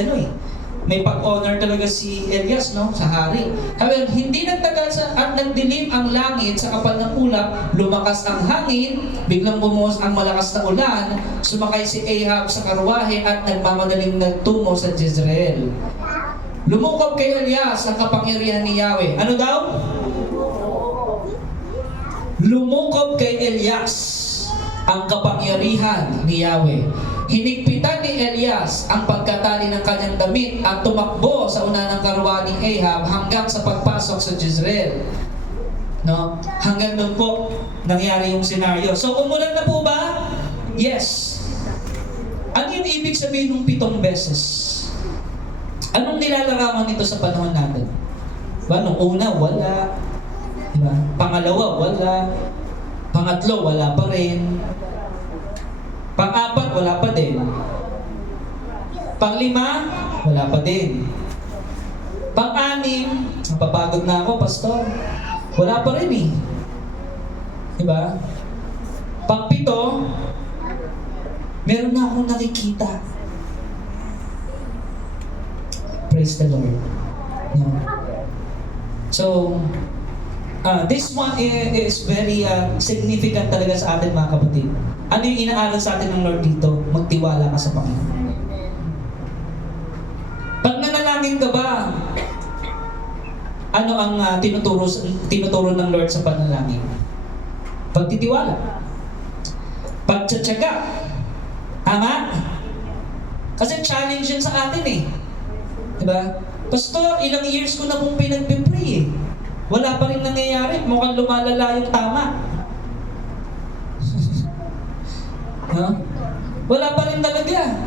may pag-honor talaga si Elias, no? Sa hari. However, hindi nagtagal at nagdilim ang langit sa kapal ng ulap, lumakas ang hangin, biglang bumuhos ang malakas na ulan, sumakay si Ahab sa karuwahe at nagmamadaling nagtungo sa Jezreel. Lumukob kay Elias ang kapangyarihan ni Yahweh. Ano daw? Lumukob kay Elias ang kapangyarihan ni Yahweh. Hinigpitan ni Elias ang pagkatali ng kanyang damit at tumakbo sa una ng karuwahe ni Ahab hanggang sa pagpasok sa Jezreel. No? Hanggang doon po nangyari yung senaryo. So, umulan na po ba? Yes. Ano yung ibig sabihin ng 7 beses? Anong nilalarawan nito sa panahon natin? Diba? Nung una, wala. Diba? Pangalawa, wala. Pangatlo, wala pa rin. Pang-apat, wala pa din. Pang-5, wala pa din. Pang-6, napapagod na ako, pastor. Wala pa rin eh. Diba? Pang-7, meron na akong nakikita. Praise the Lord. No? So, this one is very significant talaga sa atin, mga kapatid. Ano yung inaaral sa atin ng Lord dito? Magtiwala ka sa Panginoon. Pag nanalangin ka ba, ano ang tinuturo ng Lord sa panalangin? Pagtitiwala. Pagtsatsaga. Tama? Kasi challenge yan sa atin eh. Diba? Pastor, ilang years ko na pong pinagpipray eh. Wala pa rin nangyayari. Mukhang lumalala yung tama. No? Wala pa rin talaga.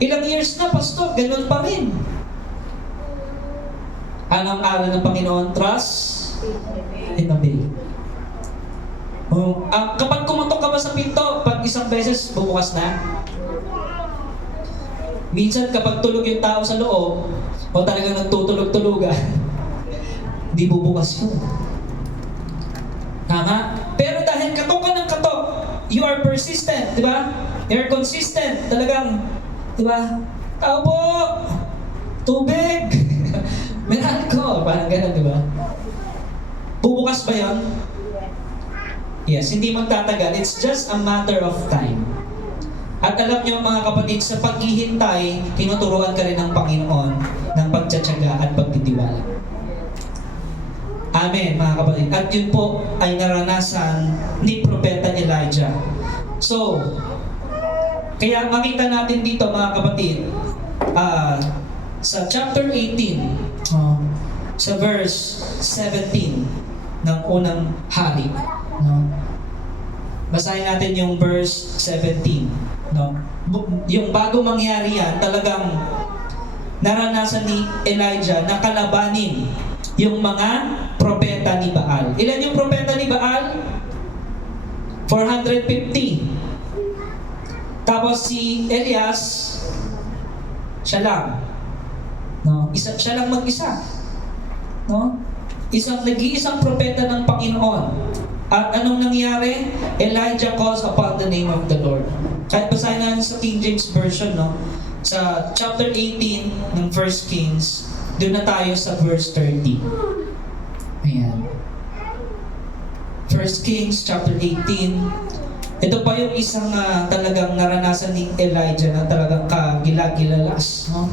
Ilang years na, pastor, ganun pa rin. Anong aral ng Panginoon? Trust and obey. Kapag kumatok ka ba sa pinto, pag isang beses, bubukas na. Minsan kapag tulog yung tao sa loob, o talagang nagtutulog-tulugan, di bubukas yun. Tama? Pero dahil katok ka ng katok, you are persistent, di ba? You're consistent, talagang, di ba? Tao po! Tubig! May alcohol, parang gano'n, di ba? Bubukas ba yun? Yes, hindi magtatagal. It's just a matter of time. At alam niyo mga kapatid, sa paghihintay, tinuturuan ka rin ng Panginoon ng pagtsatsaga at pagtitiwala. Amen, mga kapatid. At yun po ay naranasan ni Propeta Elijah. So, kaya makita natin dito mga kapatid, sa chapter 18, sa verse 17 ng unang hari. Basahin natin yung verse 17. No? Yung bago mangyari yan, talagang naranasan ni Elijah na kalabanin yung mga propeta ni Baal. Ilan yung propeta ni Baal? 450. Tapos si Elias, Siya lang. No? Siya lang mag-isa. No? Nag-iisang propeta ng Panginoon. At anong nangyari? Elijah calls upon the name of the Lord. Kahit basahin natin sa King James Version, no? Sa chapter 18 ng 1 Kings, doon na tayo sa verse 30. Ayan. 1 Kings chapter 18. Ito pa yung isang talagang naranasan ni Elijah na talagang kagilagilalas, no?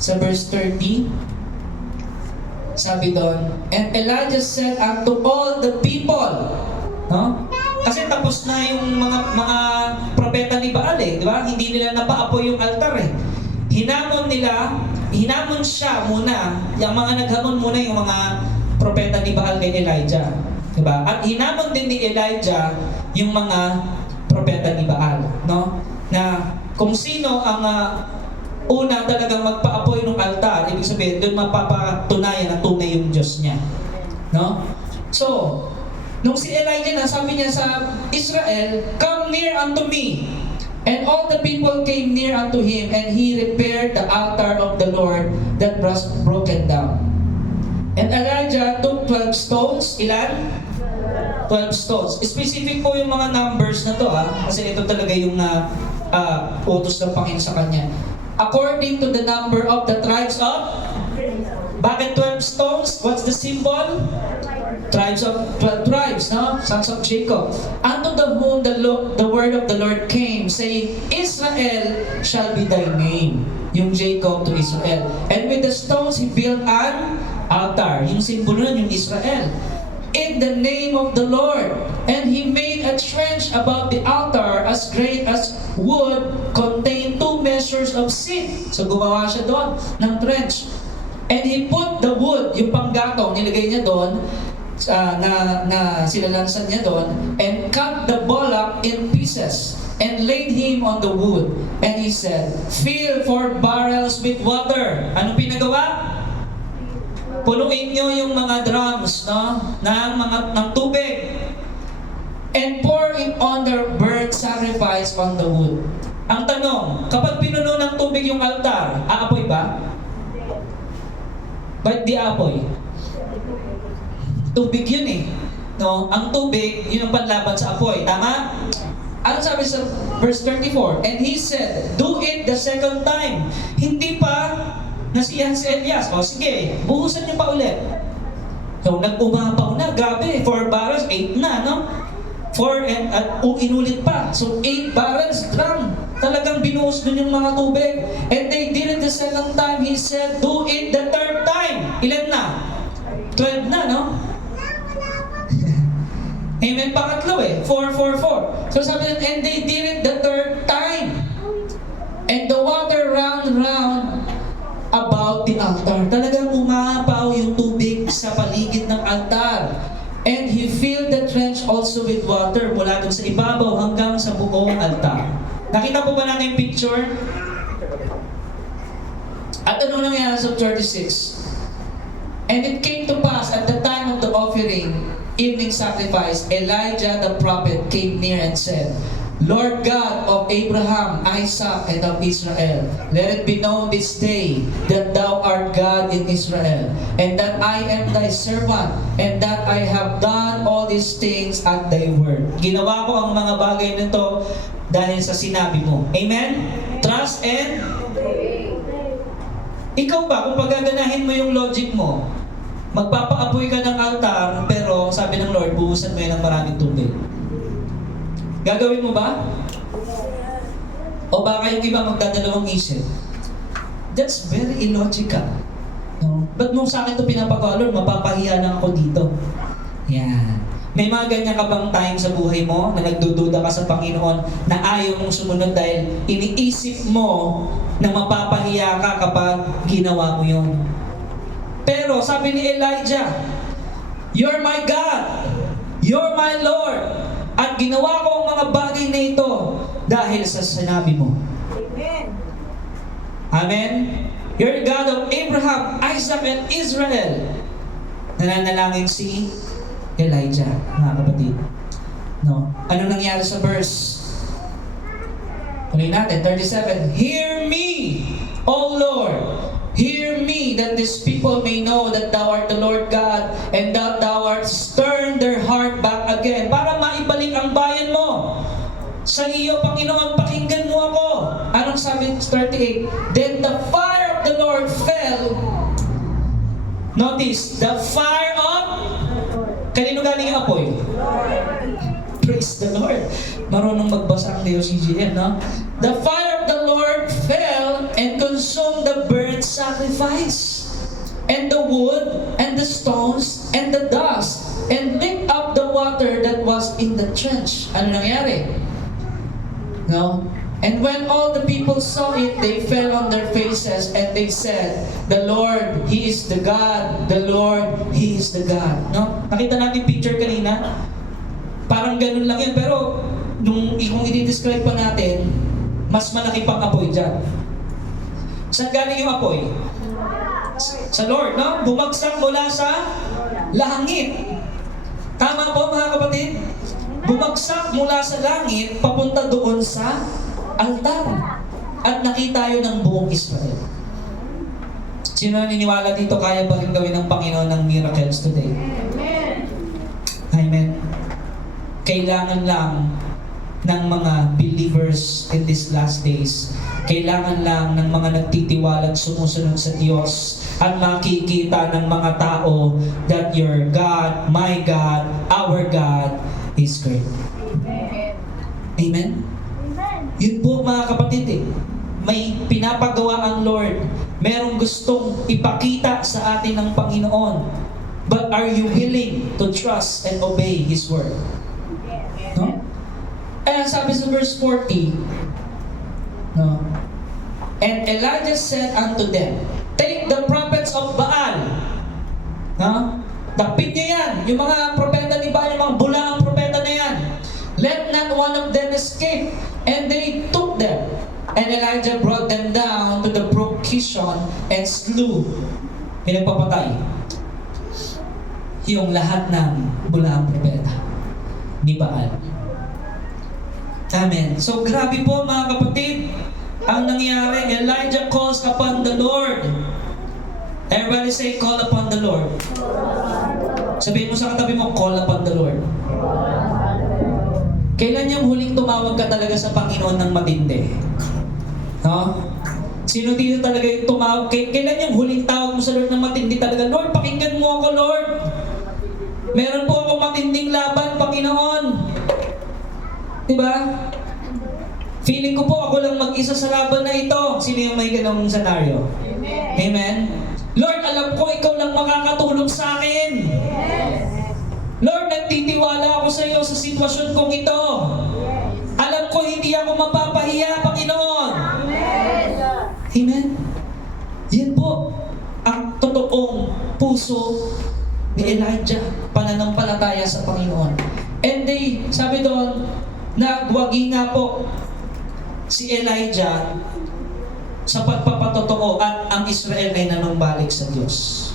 Sa verse 30, sabi doon, and Elijah said unto all the people, no? Kasi tapos na yung mga propeta ni Baal di ba? Hindi nila napaapoy yung altar Hinamon siya muna, yung mga naghamon muna yung mga propeta ni Baal kay Elijah, di ba? At hinamon din ni Elijah yung mga propeta ni Baal, no? Na kung sino ang una talagang magpaapoy ng altar, ibig sabihin, doon mapapatunayan na tunay yung Diyos niya. No? So, nung si Elijah na, sabi niya sa Israel, come near unto me. And all the people came near unto him, and he repaired the altar of the Lord that was broken down. And Elijah took 12 stones. Ilan? 12 stones. Specific po yung mga numbers na to kasi ito talaga yung utos ng Panginoon sa kanya. According to the number of the tribes of... Bakit 12 stones? What's the symbol? Tribes of 12 tribes, no? Sons of Jacob. Unto the whom the word of the Lord came, saying, Israel shall be thy name. Yung Jacob to Israel. And with the stones he built an altar. Yung symbol nun, yung Israel. In the name of the Lord. And he made a trench about the altar as great as would contain 2 measures of seed. So gumawa siya doon ng trench. And he put the wood, yung panggatong, nilagay niya doon, na silalansan niya doon, and cut the bullock in pieces, and laid him on the wood. And he said, fill 4 barrels with water. Anong pinagawa? Punuin nyo yung mga drums, no? ng tubig. And pour it on the burnt sacrifice on the wood. Ang tanong, kapag pinuno ng tubig yung altar, aapoy ba? Ba't di aapoy? Tubig yun no? Ang tubig, yun ang panlaban sa apoy. Tama? Ano sabi sa verse 34? And he said, do it the second time. Hindi pa nasiyahan si Elias. O sige, buhusan niyo pa ulit. So, nag-umapaw na. Grabe, 4 barrels, 8 na, no? 4 and inulit pa. So, 8 barrels, drum. Talagang binuhos dun yung mga tubig. And they did it the second time. He said, do it the third time. Ilan na? 12 na, no? Amen, pangatlo 4, 4, 4. So sabi nila, and they did it the third time. And the water ran round about the altar. Talagang umapaw yung tubig sa paligid ng altar. And he filled the trench also with water mula dun sa ibabaw hanggang sa buong altar. Nakita po ba natin yung picture? At ano nangyari sa 36? And it came to pass at the time of the offering, evening sacrifice, Elijah the prophet came near and said, Lord God of Abraham, Isaac, and of Israel, let it be known this day that thou art God in Israel, and that I am thy servant, and that I have done all these things at thy word. Ginawa ko ang mga bagay nito dahil sa sinabi mo. Amen? Trust and obey. Ikaw ba, kung pagaganahin mo yung logic mo, magpapaapoy ka ng altar, pero sabi ng Lord, buhusan mo yan ng maraming tubig. Gagawin mo ba? O baka yung iba magdadalawang isip? That's very illogical. No? Ba't mo sa akin ito pinapagawa, Lord? Mapapahiya lang ako dito. Yan. May mga ganyan ka bang time sa buhay mo na nagdududa ka sa Panginoon na ayaw mong sumunod dahil iniisip mo na mapapahiya ka kapag ginawa mo yun? Pero sabi ni Elijah, you're my God, you're my Lord, at ginawa ko ang mga bagay na ito dahil sa sinabi mo. Amen. Amen. You're the God of Abraham, Isaac, and Israel. Nananalangin si Elijah, mga kapatid. No? Ano nangyari sa verse? Tuloy natin, 37. Hear me, O Lord, hear me, that these people may know that Thou art the Lord God, and that Thou art turn their heart back again. Para maibalik ang bayan mo sa iyo, Panginoon, pakinggan mo ako. Anong sabi? 38. Then the fire of the Lord fell. Notice, the fire of... Kanino galing yung apoy? Praise the Lord. Marunong magbasa ang Leo CGN, no? The fire of the Lord fell and consumed the burnt sacrifice, and the wood, and the stones, and the dust, and licked up the water that was in the trench. Ano nangyari? No? And when all the people saw it, they fell on their faces, and they said, The Lord, He is the God. The Lord, He is the God. No? Nakita natin picture kanina. Parang ganun lang yun. Pero, kung i-describe pa natin, mas malaki pang apoy dyan. Saan galing yung apoy? Sa Lord, no? Bumagsak mula sa langit. Tama po, mga kapatid? Bumagsak mula sa langit, papunta doon sa altar. At nakita yun ng buong Israel. Sino naniniwala dito kaya ba rin gawin ng Panginoon ng miracles today? Amen. Amen. Kailangan lang ng mga believers in these last days. Kailangan lang ng mga nagtitiwala at sumusunod sa Diyos at makikita ng mga tao that your God, my God, our God is great. Amen? Amen? Yun po mga kapatid may pinapagawa ang Lord. Merong gustong ipakita sa atin ng Panginoon. But are you willing to trust and obey His word? No? Ayan, sabi sa verse 40, no? And Elijah said unto them, Take the prophets of Baal. No? Dapit niyo yan. Yung mga propeta ni Baal, yung mga bulaang propeta na yan. Let not one of them escape. And they took them. And Elijah brought them down to the brook Kishon and slew. Pinagpapatay yung lahat ng bulaang propeta ni Baal. Amen. So grabe po mga kapatid ang nangyari. Elijah calls upon the Lord. Everybody say, call upon the Lord. Sabihin mo sa katabi mo, call upon the Lord. Kailan yung huling tumawag ka talaga sa Panginoon ng matindi? No? Sino dito talaga yung tumawag? Kailan yung huling tawag mo sa Lord ng matindi talaga? Lord, pakinggan mo ako, Lord. Meron po ako matinding laban, Panginoon. Diba? Feeling ko po ako lang mag-isa sa laban na ito. Sino yung may ganong scenario? Amen. Amen? Lord, alam ko ikaw lang makakatulong sa akin. Yes. Lord, nagtitiwala ako sa iyo sa sitwasyon kong ito. Yes. Alam ko hindi ako mapapahiya, Panginoon. Amen. Amen? Yan po ang totoong puso ni Elijah, pananampalataya sa Panginoon. And they, sabi doon, nagwagi nga po si Elijah sa pagpapatotoo at ang Israel ay nanumbalik sa Diyos.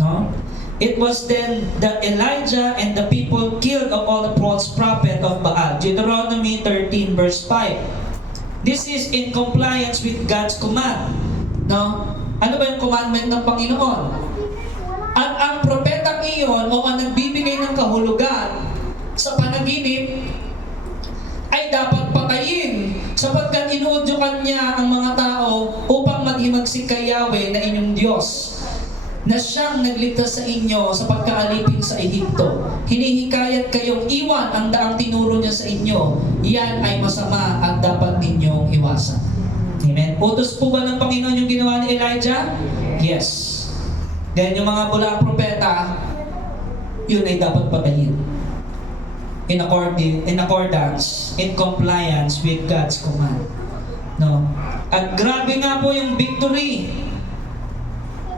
No? It was then that Elijah and the people killed of all the false prophet of Baal. Deuteronomy 13 verse 5. This is in compliance with God's command. No? Ano ba yung commandment ng Panginoon? At ang propetang iyon o ang nagbibigay ng kahulugan sa panaginip ay dapat patayin sapagkat inuudyukan niya ang mga tao upang maghimagsik kay Yahweh na inyong Diyos na siyang nagligtas sa inyo sa pagkaalipin sa Ehipto. Hinihikayat kayong iwan ang daang tinuro niya sa inyo. Yan ay masama at dapat ninyong iwasan. Amen. Utos po ba ng Panginoon yung ginawa ni Elijah? Yes. Then yung mga bulaang propeta, yun ay dapat patayin. In accordance, in compliance with God's command. No? At grabe nga po yung victory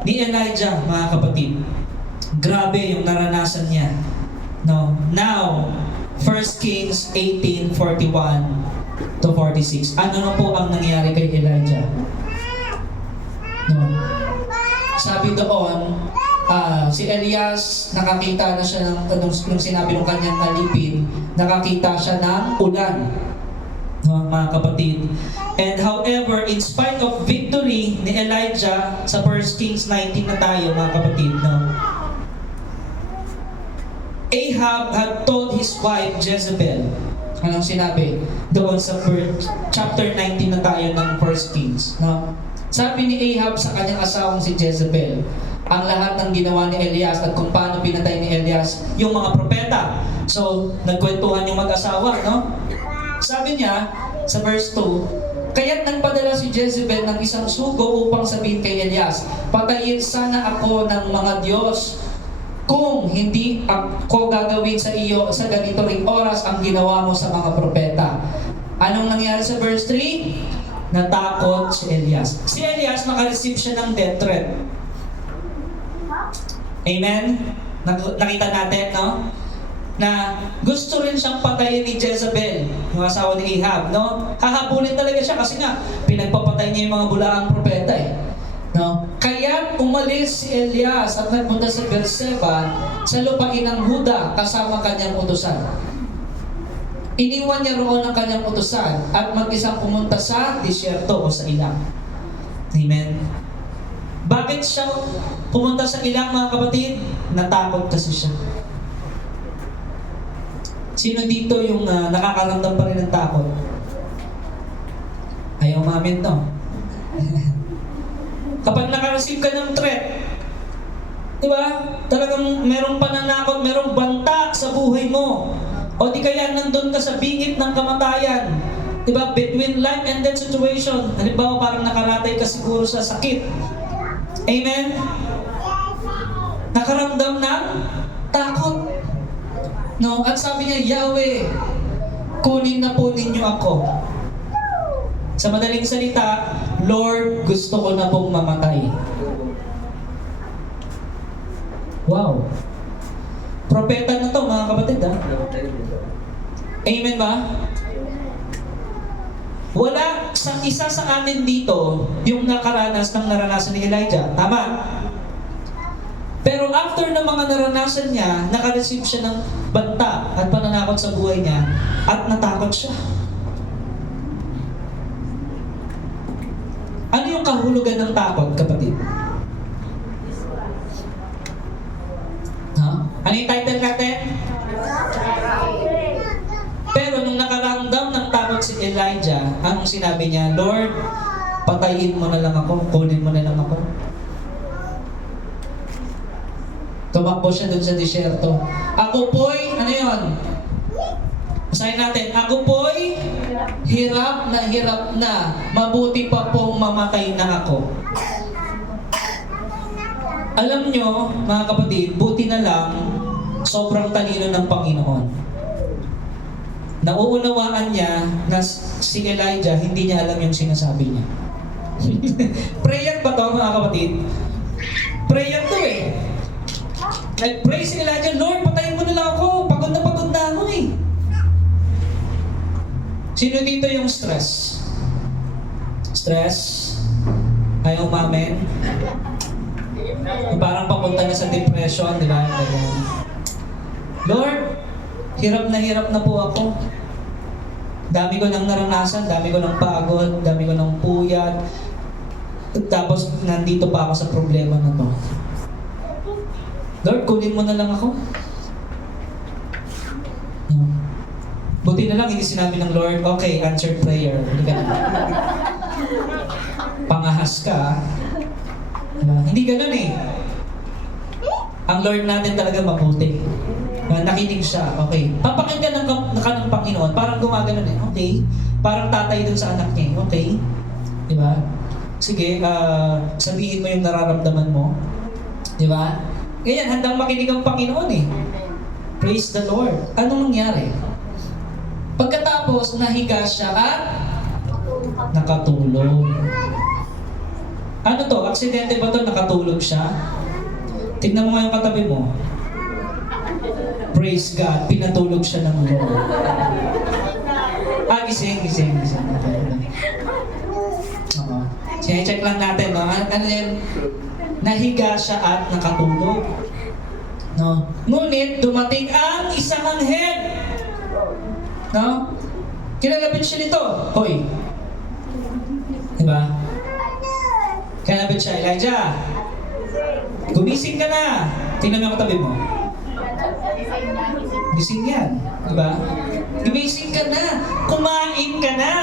ni Elijah, mga kapatid. Grabe yung naranasan niya. No? Now, 1 Kings 18:41 to 46. Ano na po ang nangyari kay Elijah? No? Sabi doon, si Elias, nakakita na siya nung sinabi ng kanyang alipin, nakakita siya ng ulan. no, mga kapatid. And however, in spite of victory ni Elijah sa 1 Kings 19 na tayo, mga kapatid, no, Ahab had told his wife Jezebel, anong sinabi doon sa chapter 19 na tayo ng 1 Kings, no? Sabi ni Ahab sa kanyang asawang si Jezebel ang lahat ng ginawa ni Elias at kung paano pinatay ni Elias yung mga propeta. So, nagkwentuhan yung mag-asawa, no? Sabi niya sa verse 2, kaya't nagpadala si Jezebel ng isang sugo upang sabihin kay Elias, patayin sana ako ng mga Diyos kung hindi ako gagawin sa iyo sa ganito ring oras ang ginawa mo sa mga propeta. Anong nangyari sa verse 3? Natakot si Elias. Si Elias, naka-receive siya ng death threat. Amen? Nakita natin, no? Na gusto rin siyang patayin ni Jezebel, yung asawa ni Ahab, no? Hahabulin talaga siya kasi nga, pinagpapatay niya yung mga bulaang propeta eh. No? Kaya umalis si Elias at nagpunta sa Berseba sa lupain ng Huda kasama kanyang utusan. Iniwan niya roon ang kanyang utusan at mag-isang pumunta sa disyerto o sa ilang. Amen? Bakit siya pumunta sa ilang, mga kapatid? Natakot kasi siya. Sino dito yung nakakaramdam pa rin ng takot? Ayaw mamin to. Kapag naka-receive ka ng threat, di ba? Talagang merong pananakot, merong banta sa buhay mo. O di kaya nandun ka sa bingit ng kamatayan. Di ba? Between life and death situation. Halimbawa, parang nakaratay ka siguro sa sakit. Amen? Nakaramdam ng takot. No? At sabi niya, Yahweh, kunin na po ninyo ako. Sa madaling salita, Lord, gusto ko na pong mamatay. Wow. Propeta na to, mga kapatid, ha? Amen ba? Wala sa isa sa amin dito yung nakaranas ng naranasan ni Elijah. Tama? Pero after ng mga naranasan niya, nakareceive siya ng banta at pananakot sa buhay niya at natakot siya. Ano yung kahulugan ng takot, kapatid? Ha? Ano yung title natin? Pero nung nakaramdam ng takot si Elijah, anong sinabi niya? Lord, patayin mo na lang ako, kunin mo na lang ako. Tumakbo siya dun sa disyerto. Ako po'y, ano yun? Basahin natin, ako po'y hirap na, mabuti pa pong mamatay na ako. Alam nyo, mga kapatid, buti na lang, sobrang talino ng Panginoon. Nauunawaan niya na si Elijah, hindi niya alam yung sinasabi niya. Prayer ba to, mga kapatid? Prayer to eh. Nag-pray si Elijah, Lord, patayin mo na lang ako. Pagod na ako eh. Sino dito yung stress? Stress? Ayaw umamin? Parang papunta na sa depression, di ba? Lord, hirap na po ako. Dami ko nang naranasan, dami ko nang pagod, dami ko nang puyat. Tapos nandito pa ako sa problema na to. Lord, kunin mo na lang ako. Buti na lang hindi sinabi ng Lord, okay, answered prayer. Hindi ka na. Pangahas ka. Hindi ganun eh. Ang Lord natin talaga mabuti. Nakinig siya, okay. Papakinggan ng Panginoon, parang gumaganon eh. Okay. Parang tatay dun sa anak niya, okay. Di ba? Sige, sabihin mo yung nararamdaman mo. Di ba? Ganyan, handang makinig ang Panginoon eh. Praise the Lord. Anong nangyari? Pagkatapos, nahiga siya at nakatulog. Ano to? Aksidente ba to? Nakatulog siya? Tignan mo nga yung katabi mo. Praise God. Pinatulog siya ng Lord. Gising. Oo. Check lang natin, no? Ano yan? Nahiga siya at nakatulog. No? Ngunit, dumating ang isang anghel. No? Kinalapit siya nito. Hoy. Diba? Kinalapit siya. Elijah, gumising ka na. Tingnan mo yung katabi mo. Gising yan. Diba? Gumising ka na. Kumain ka na.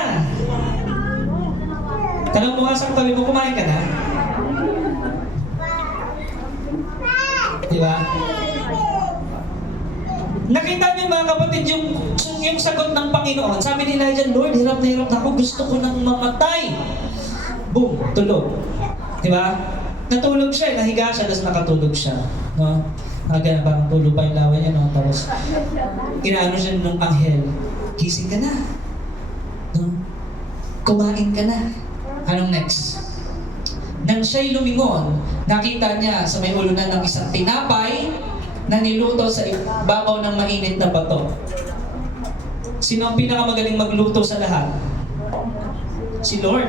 Tanong mo nga sa katabi mo, kumain ka na? Diba? Nakita niyo mga kapatid yung sagot ng Panginoon. Sabi ni Elijah, Lord, hirap na ako. Gusto ko nang mamatay. Boom, tulog. Diba? Natulog siya, nahiga siya, tapos nakatulog siya. No? Ganyan, parang tulog pa yung lawa niya, no? Tapos, inaano siya ng anghel, gising ka na. No? Kumain ka na. Anong next? Nang siya'y lumingon, nakita niya sa may ulunan ng isang tinapay na niluto sa ibabaw ng mainit na bato. Sino ang pinakamagaling magluto sa lahat? Si Lord.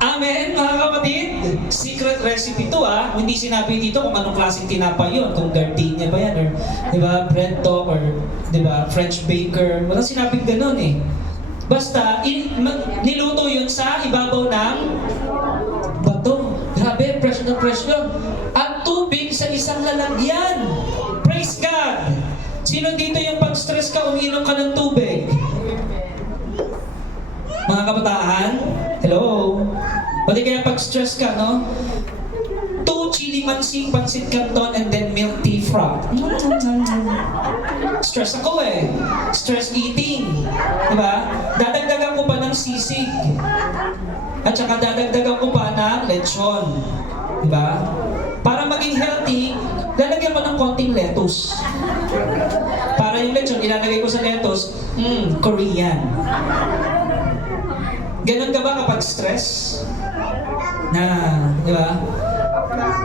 Amen, mga kapatid. Secret recipe to, ah. Hindi sinabi dito kung anong klaseng tinapay yun. Kung gardenia ba yan, or diba, bread talk, or diba, French baker. Walang sinabing ganun eh. Basta, niluto yun sa ibabaw ng bato. Grabe, fresh na fresh yun. At tubig sa isang lalagyan. Praise God! Sino dito yung pag-stress ka, umiinom ka ng tubig? Mga kabataan? Hello? O di kaya pag-stress ka, no? 2 chili pansit canton, and then milk tea frap. Stress ako eh. Stress eating. Diba? Dadagdagan ko pa ng sisig. At saka dadagdagan ko pa ng lechon. Diba? Para maging healthy, lalagyan ko ng konting lettuce. Para yung lechon, ilalagay ko sa lettuce, Korean. Ganon ka ba kapag stress? Di ba?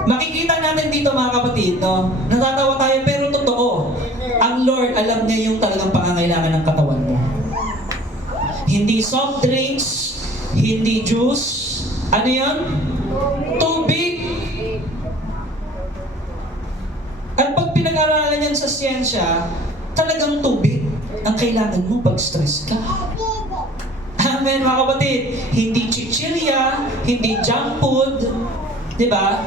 Makikita natin dito mga kapatid, no? Natatawa tayo pero totoo. Ang Lord, alam niya yung talagang pangangailangan ng katawan mo. Hindi soft drinks, hindi juice, ano yan? Tubig. At pag pinag-aralan yan sa siyensya, talagang tubig ang kailangan mo pag stress ka. Amen, mga kapatid. Hindi chichirya, hindi junk food, di ba?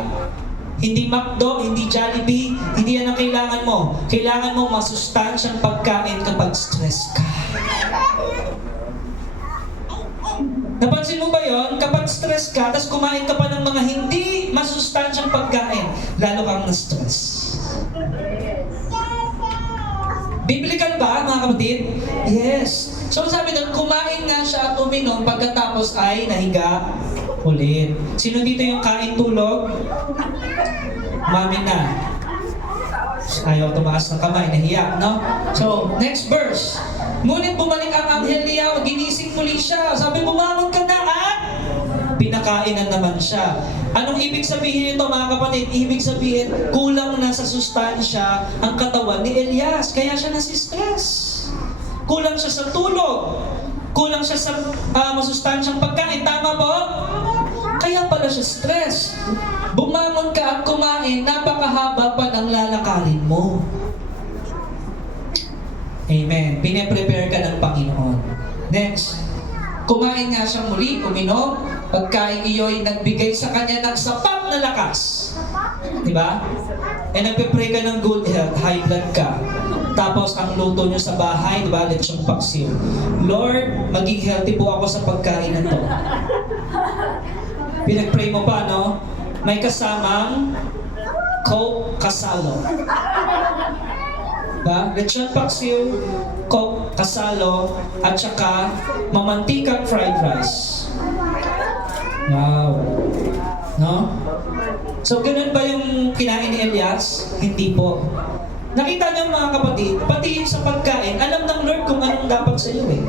Hindi McDo, hindi Jollibee, hindi yan ang kailangan mo. Kailangan mo masustansyang pagkain kapag stress ka. Napansin mo ba yon? Kapag stress ka, tapos kumain ka pa ng mga hindi masustansyang pagkain, lalo kang na-stress. Biblical ba, mga kapatid? Yes. So sabi doon, kumain nga siya at uminom, pagkatapos ay nahiga ulit. Sino dito yung kain tulog? Mami na. Ayaw tumaas ng kamay, nahiya, no? So, next verse. Ngunit bumalik ang anghel niya, ginising muli siya. Sabi, bumangon ka na at pinakainan naman siya. Anong ibig sabihin nito, mga kapatid? Ibig sabihin, kulang na sa sustansya ang katawan ni Elias. Kaya siya nasi-stress. Kulang siya sa tulog. Kulang siya sa masustansyang pagkain. Tama po? Kaya pala siya stress. Bumangon ka at kumain, napakahaba pa ng lalakarin mo. Amen. Pine-prepare ka ng Panginoon. Next. Kumain nga siya muli, uminom. Pagkain iyo'y nagbigay sa kanya ng sapat na lakas. Diba? E nagpe-pray ka ng good health, high blood ka. Tapos ang luto nyo sa bahay, diba? Lechong paksiw. Lord, maging healthy po ako sa pagkain na to. Pinag-pray mo pa, no? May kasamang Coke kasalo. Diba? Lechon paksiw, Coke kasalo, at saka mamantikang fried rice. Wow. No? So, ganun ba yung kinain ni Elias? Hindi po. Nakita niyo mga kapatid, pati yung sa pagkain, alam ng Lord kung anong dapat sa iyo eh.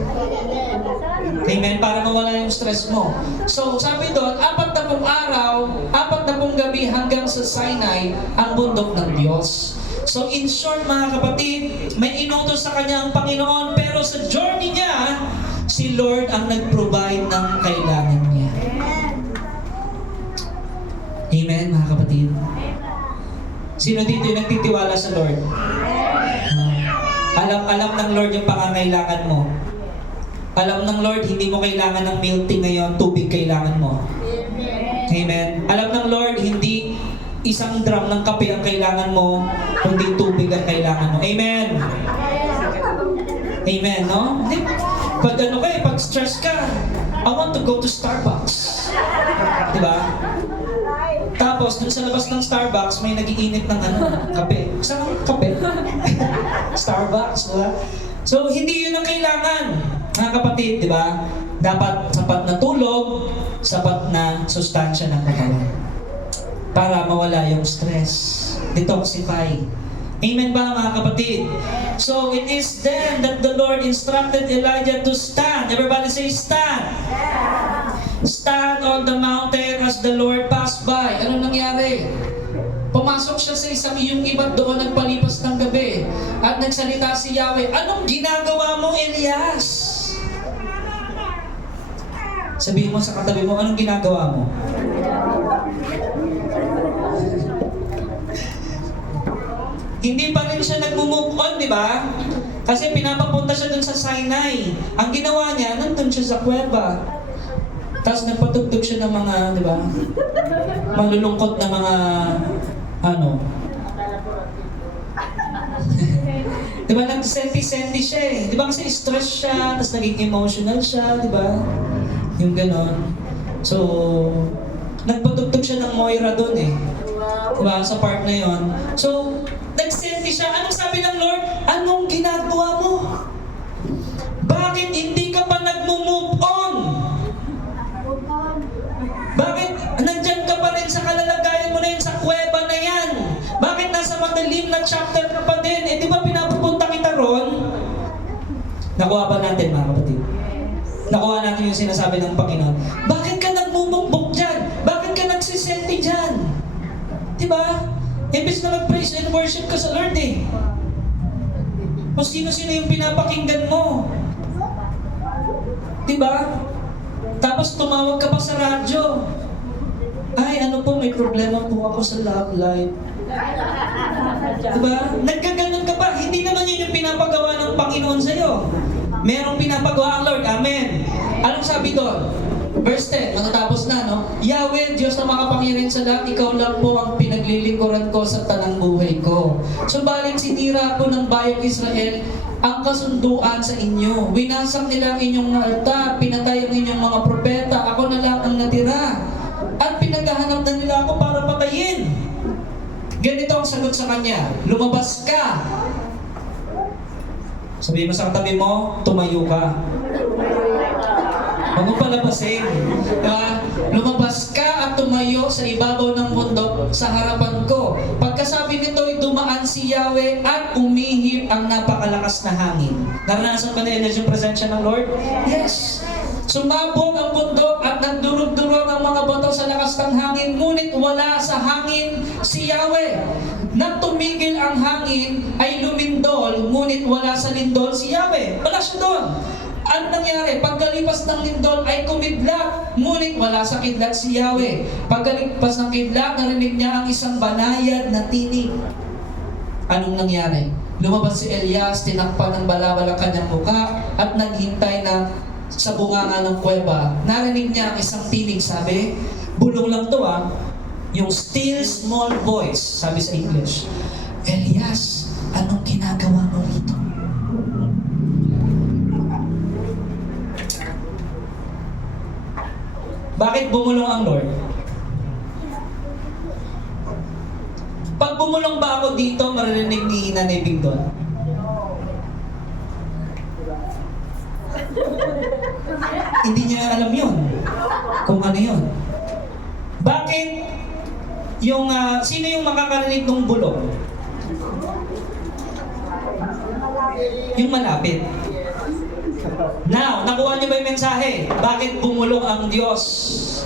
Amen? Para mawala yung stress mo. So, sabi doon, 40 araw, 40 gabi hanggang sa Sinai, ang bundok ng Diyos. So, in short mga kapatid, may inutos sa kanya ang Panginoon, pero sa journey niya, si Lord ang nag-provide ng kailangan niya. Amen, mga kapatid? Sino dito yung nagtitiwala sa Lord? Alam ng Lord yung pangangailangan mo. Alam ng Lord, hindi mo kailangan ng milk tea ngayon, tubig kailangan mo. Amen. Alam ng Lord, hindi isang drum ng kape ang kailangan mo, kundi tubig ang kailangan mo. Amen. Amen, no? Hindi, pag pag stress ka, I want to go to Starbucks. Diba? Tapos, dun sa labas ng Starbucks, may nagiinit ng kape. Saan ang kape? Starbucks, diba? So, hindi yun ang kailangan, mga kapatid, diba? Dapat sapat na tulog, sapat na sustansya ng katawan. Para mawala yung stress. Detoxify. Amen ba, mga kapatid? So, it is then that the Lord instructed Elijah to stand. Everybody say, stand! Stand on the mountain as the Lord passed by. Ano nangyari? Pumasok siya sa isang iyong iba't doon nagpalipas ng gabi. At nagsalita si Yahweh, anong ginagawa mo, Elias? Sabihin mo sa katabi mo, anong ginagawa mo? Hindi pa rin siya nag-move on, di ba? Kasi pinapapunta siya dun sa Sinai. Ang ginawa niya, nandun siya sa kuweba. Tapos nagpatugtog siya ng mga, di ba? Malulungkot na mga, di ba? Nag-senti-senti siya eh. Di ba kasi stress siya, tapos naging emotional siya, di ba? Yung ganon. So, nagpatugtog siya ng Moira doon eh. Diba? Sa part na yon. So, nagsenti siya. Anong sabi ng Lord? Anong ginagawa mo? Bakit hindi ka pa nag-move on? Bakit nandyan ka pa rin sa kalalagayan mo na yun, sa kuweba na yan? Bakit nasa madilim na chapter ka pa din? Eh di ba pinapupunta kita ron? Nakuha ba natin, mga kapatid? Nakuha natin yung sinasabi ng Panginoon. Bakit ka nagmumukbok dyan? Bakit ka nagsisenti dyan? Diba? Imbes na mag-praise and worship ka sa Lord eh. Kung sino-sino yung pinapakinggan mo. Diba? Tapos tumawag ka pa sa radyo. Ay, ano po, may problema po ako sa love life. Diba? Nagkaganon ka pa. Hindi naman yun yung pinapagawa ng Panginoon sa'yo. Merong pinapagawa ang Lord. Amen. Anong sabi doon? Verse 10, matatapos na, no? Yahweh, Diyos na makapangyarihan sa lahat, ikaw lang po ang pinaglilingkuran ko sa tanang buhay ko. Subalit sinira po ng bayang Israel ang kasunduan sa inyo. Winasak nila ang inyong altar, pinatay ang inyong mga propeta, ako na lang ang natira. At pinaghahanap na nila ako para patayin. Ganito ang sagot sa kanya, lumabas ka. Sabihin mo sa katabi mo, tumayo ka. Huwag mo palabasin. Diba? Lumabas ka at tumayo sa ibabaw ng bundok sa harapan ko. Pagkasabi nito'y dumaan si Yahweh at umihip ang napakalakas na hangin. Naranasan ba na yung presensya ng Lord? Yes. Sumabog ang bundok at nagdurog-durog ang mga bato sa lakas ng hangin, ngunit wala sa hangin si Yahweh. Nang tumigil ang hangin ay lumindol, ngunit wala sa lindol si Yahweh. Wala siya doon. Ano nangyari? Pagkalipas ng lindol ay kumidlat, ngunit wala sa kidlat si Yahweh. Pagkalipas ng kidlat, narinig niya ang isang banayad na tinig. Anong nangyari? Lumabas si Elias, tinakpan ng balabal ang kanyang mukha, at naghintay na sa bunganga ng kuweba. Narinig niya ang isang tinig, sabi, bulong lang to yung still small voice, sabi sa English, Elias, anong ginagawa mo rito? Bakit bumulong ang Lord? Pag bumulong ba ako dito, maririnig ni Nanay Bing doon? Hindi niya alam yun. Kung ano yun. Bakit sino yung makakarinig ng bulong? Yung malapit. Now, nakuha niyo ba yung mensahe? Bakit bumulong ang Diyos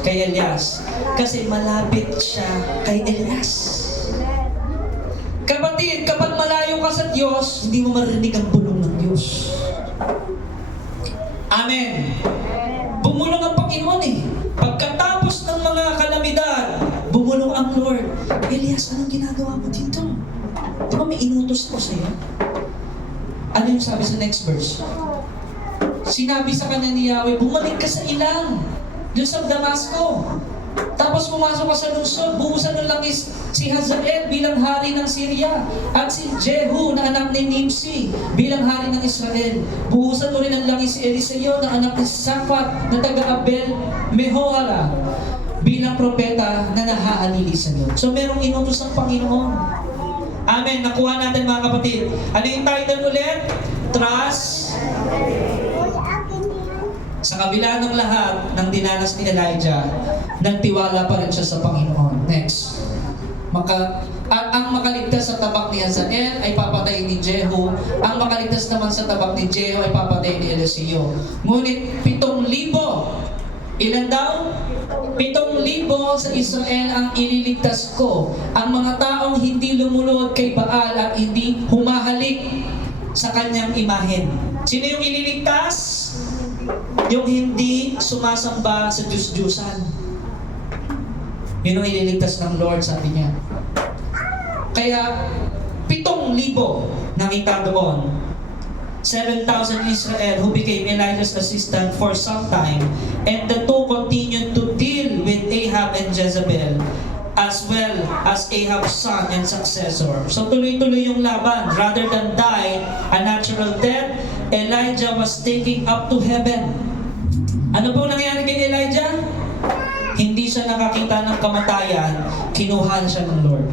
kay Elias? Kasi malapit siya kay Elias. Kapatid, kapag malayo ka sa Diyos, hindi mo marinig ang bulong ng Diyos. Amen. Bumulong ang Panginoon eh. Pagkatapos ng mga kalamidad, bumulong ang Lord. Elias, anong ginagawa mo dito? Di ba may inutos ko sa'yo? Ano yung sabi sa next verse? sinabi sa kanya ni Yahweh, bumalik ka sa ilang, doon sa Damasco. Tapos pumasok ka sa lungsod, buhusan ng langis si Hazael bilang hari ng Syria at si Jehu na anak ni Nimsi bilang hari ng Israel. Buhusan mo rin ng langis si Eliseo na anak ni Safat na taga-Abel Meholah bilang propeta na nahahalili sa iyo. So merong inutos ng Panginoon. Amen. Nakuha natin mga kapatid. Ano yung title ulit? Trust. Sa kabila ng lahat ng dinanas ni Elijah, nagtiwala pa rin siya sa Panginoon. Next. At ang makaligtas sa tabak ni Hazael ay papatay ni Jehu. Ang makaligtas naman sa tabak ni Jehu ay papatay ni Eliseo. Ngunit 7,000, ilan daw? 7,000 sa Israel ang ililigtas ko. Ang mga taong hindi lumulod kay Baal at hindi humahalik sa kanyang imahen. Sino yung ililigtas? Yung hindi sumasamba sa Diyos-Diyusan. Yun ang ililigtas ng Lord, sabi niya. Kaya, 7,000 nakita doon. 7,000 Israel who became Elijah's assistant for some time, and the two continued to deal with Ahab and Jezebel, as well as Ahab's son and successor. So tuloy-tuloy yung laban. Rather than die a natural death, Elijah was taken up to heaven. Ano po nangyari kay Elijah? Hindi siya nakakita ng kamatayan, kinuha siya ng Lord.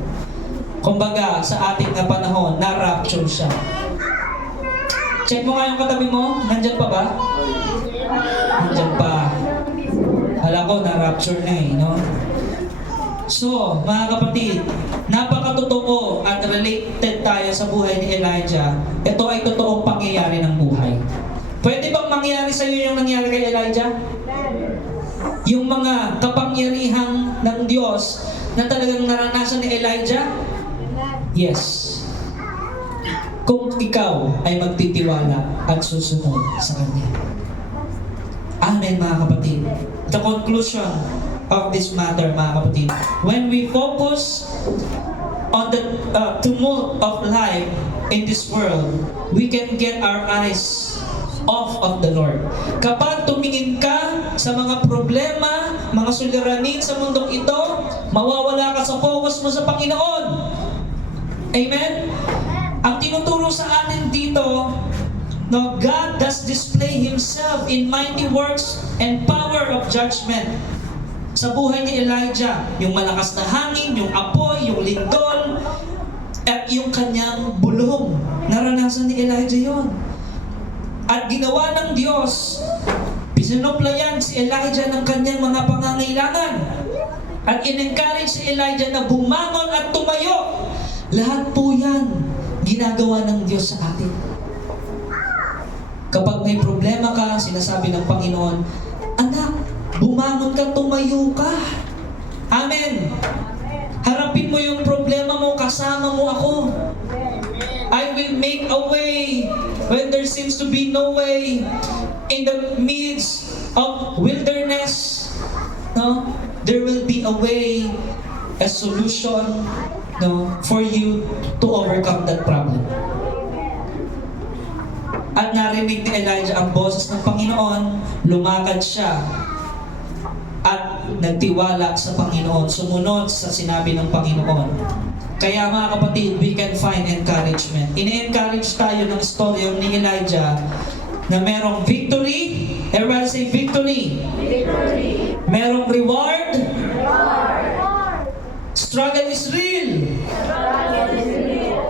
Kumbaga, sa ating na panahon, na-rapture siya. Check mo nga yung katabi mo, nandyan pa ba? Nandyan pa. Hala ko, na-rapture na eh, no? So, mga kapatid, napakatotoo at related tayo sa buhay ni Elijah. Ito ay totoong pangyayari ng buhay. Pwede bang mangyari sa iyo yung nangyari kay Elijah? Yung mga kapangyarihan ng Diyos na talagang naranasan ni Elijah? Yes. Kung ikaw ay magtitiwala at susunod sa Kanya. Amen, mga kapatid. The conclusion of this matter, mga kapatid. When we focus on the tumult of life in this world, we can get our eyes off of the Lord. Kapag tumingin ka sa mga problema, mga suliranin sa mundong ito, mawawala ka sa focus mo sa Panginoon. Amen? Ang tinuturo sa atin dito, no, God does display Himself in mighty works and power of judgment. Sa buhay ni Elijah, yung malakas na hangin, yung apoy, yung lindol, at yung kanyang bulong. Naranasan ni Elijah yon. At ginawa ng Diyos, pinuplayan si Elijah ng kanyang mga pangangailangan. At in-encourage si Elijah na bumangon at tumayo. Lahat po yan, ginagawa ng Diyos sa atin. Kapag may problema ka, sinasabi ng Panginoon, anak, bumangon ka, tumayo ka. Amen. Harapin mo yung problema mo, kasama mo ako. I will make a way when there seems to be no way. In the midst of wilderness, no, there will be a way, a solution, no, for you to overcome that problem. At narinig ni Elijah ang boses ng Panginoon, lumakad siya at nagtiwala sa Panginoon, sumunod sa sinabi ng Panginoon. Kaya mga kapatid, we can find encouragement. Ini-encourage tayo ng story ni Elijah na merong victory. Everybody say victory. Victory. Merong reward. Reward. Struggle is real. Struggle is real.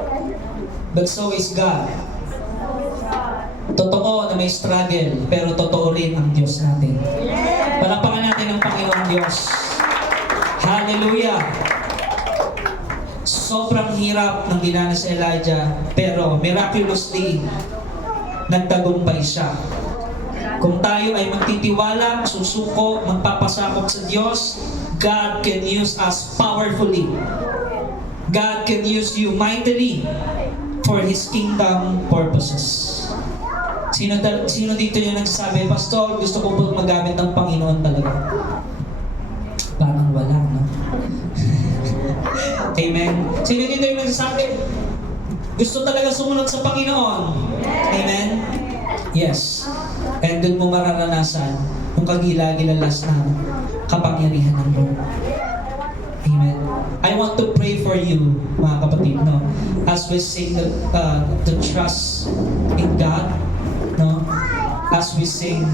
But so is God. Totoo na may struggle, pero totoo rin ang Diyos natin. Palakpakan natin ang Panginoong Diyos. Hallelujah! Sobrang hirap ng dinanas si Elijah, pero miraculously, nagtagumpay siya. Kung tayo ay magtitiwala, susuko, magpapasakop sa Diyos, God can use us powerfully. God can use you mightily for His kingdom purposes. Sino dito yung nagsasabi, Pastor, gusto ko po magamit ng Panginoon talaga? Parang wala, no? Amen. Sino dito yung nagsasabi, gusto talaga sumunod sa Panginoon? Amen? Yes. And doon mo mararanasan kung kagila-gilalas ng kapangyarihan ng Lord. Amen. I want to pray for you, mga kapatid, no? As we sing the trust in God, no? As we sing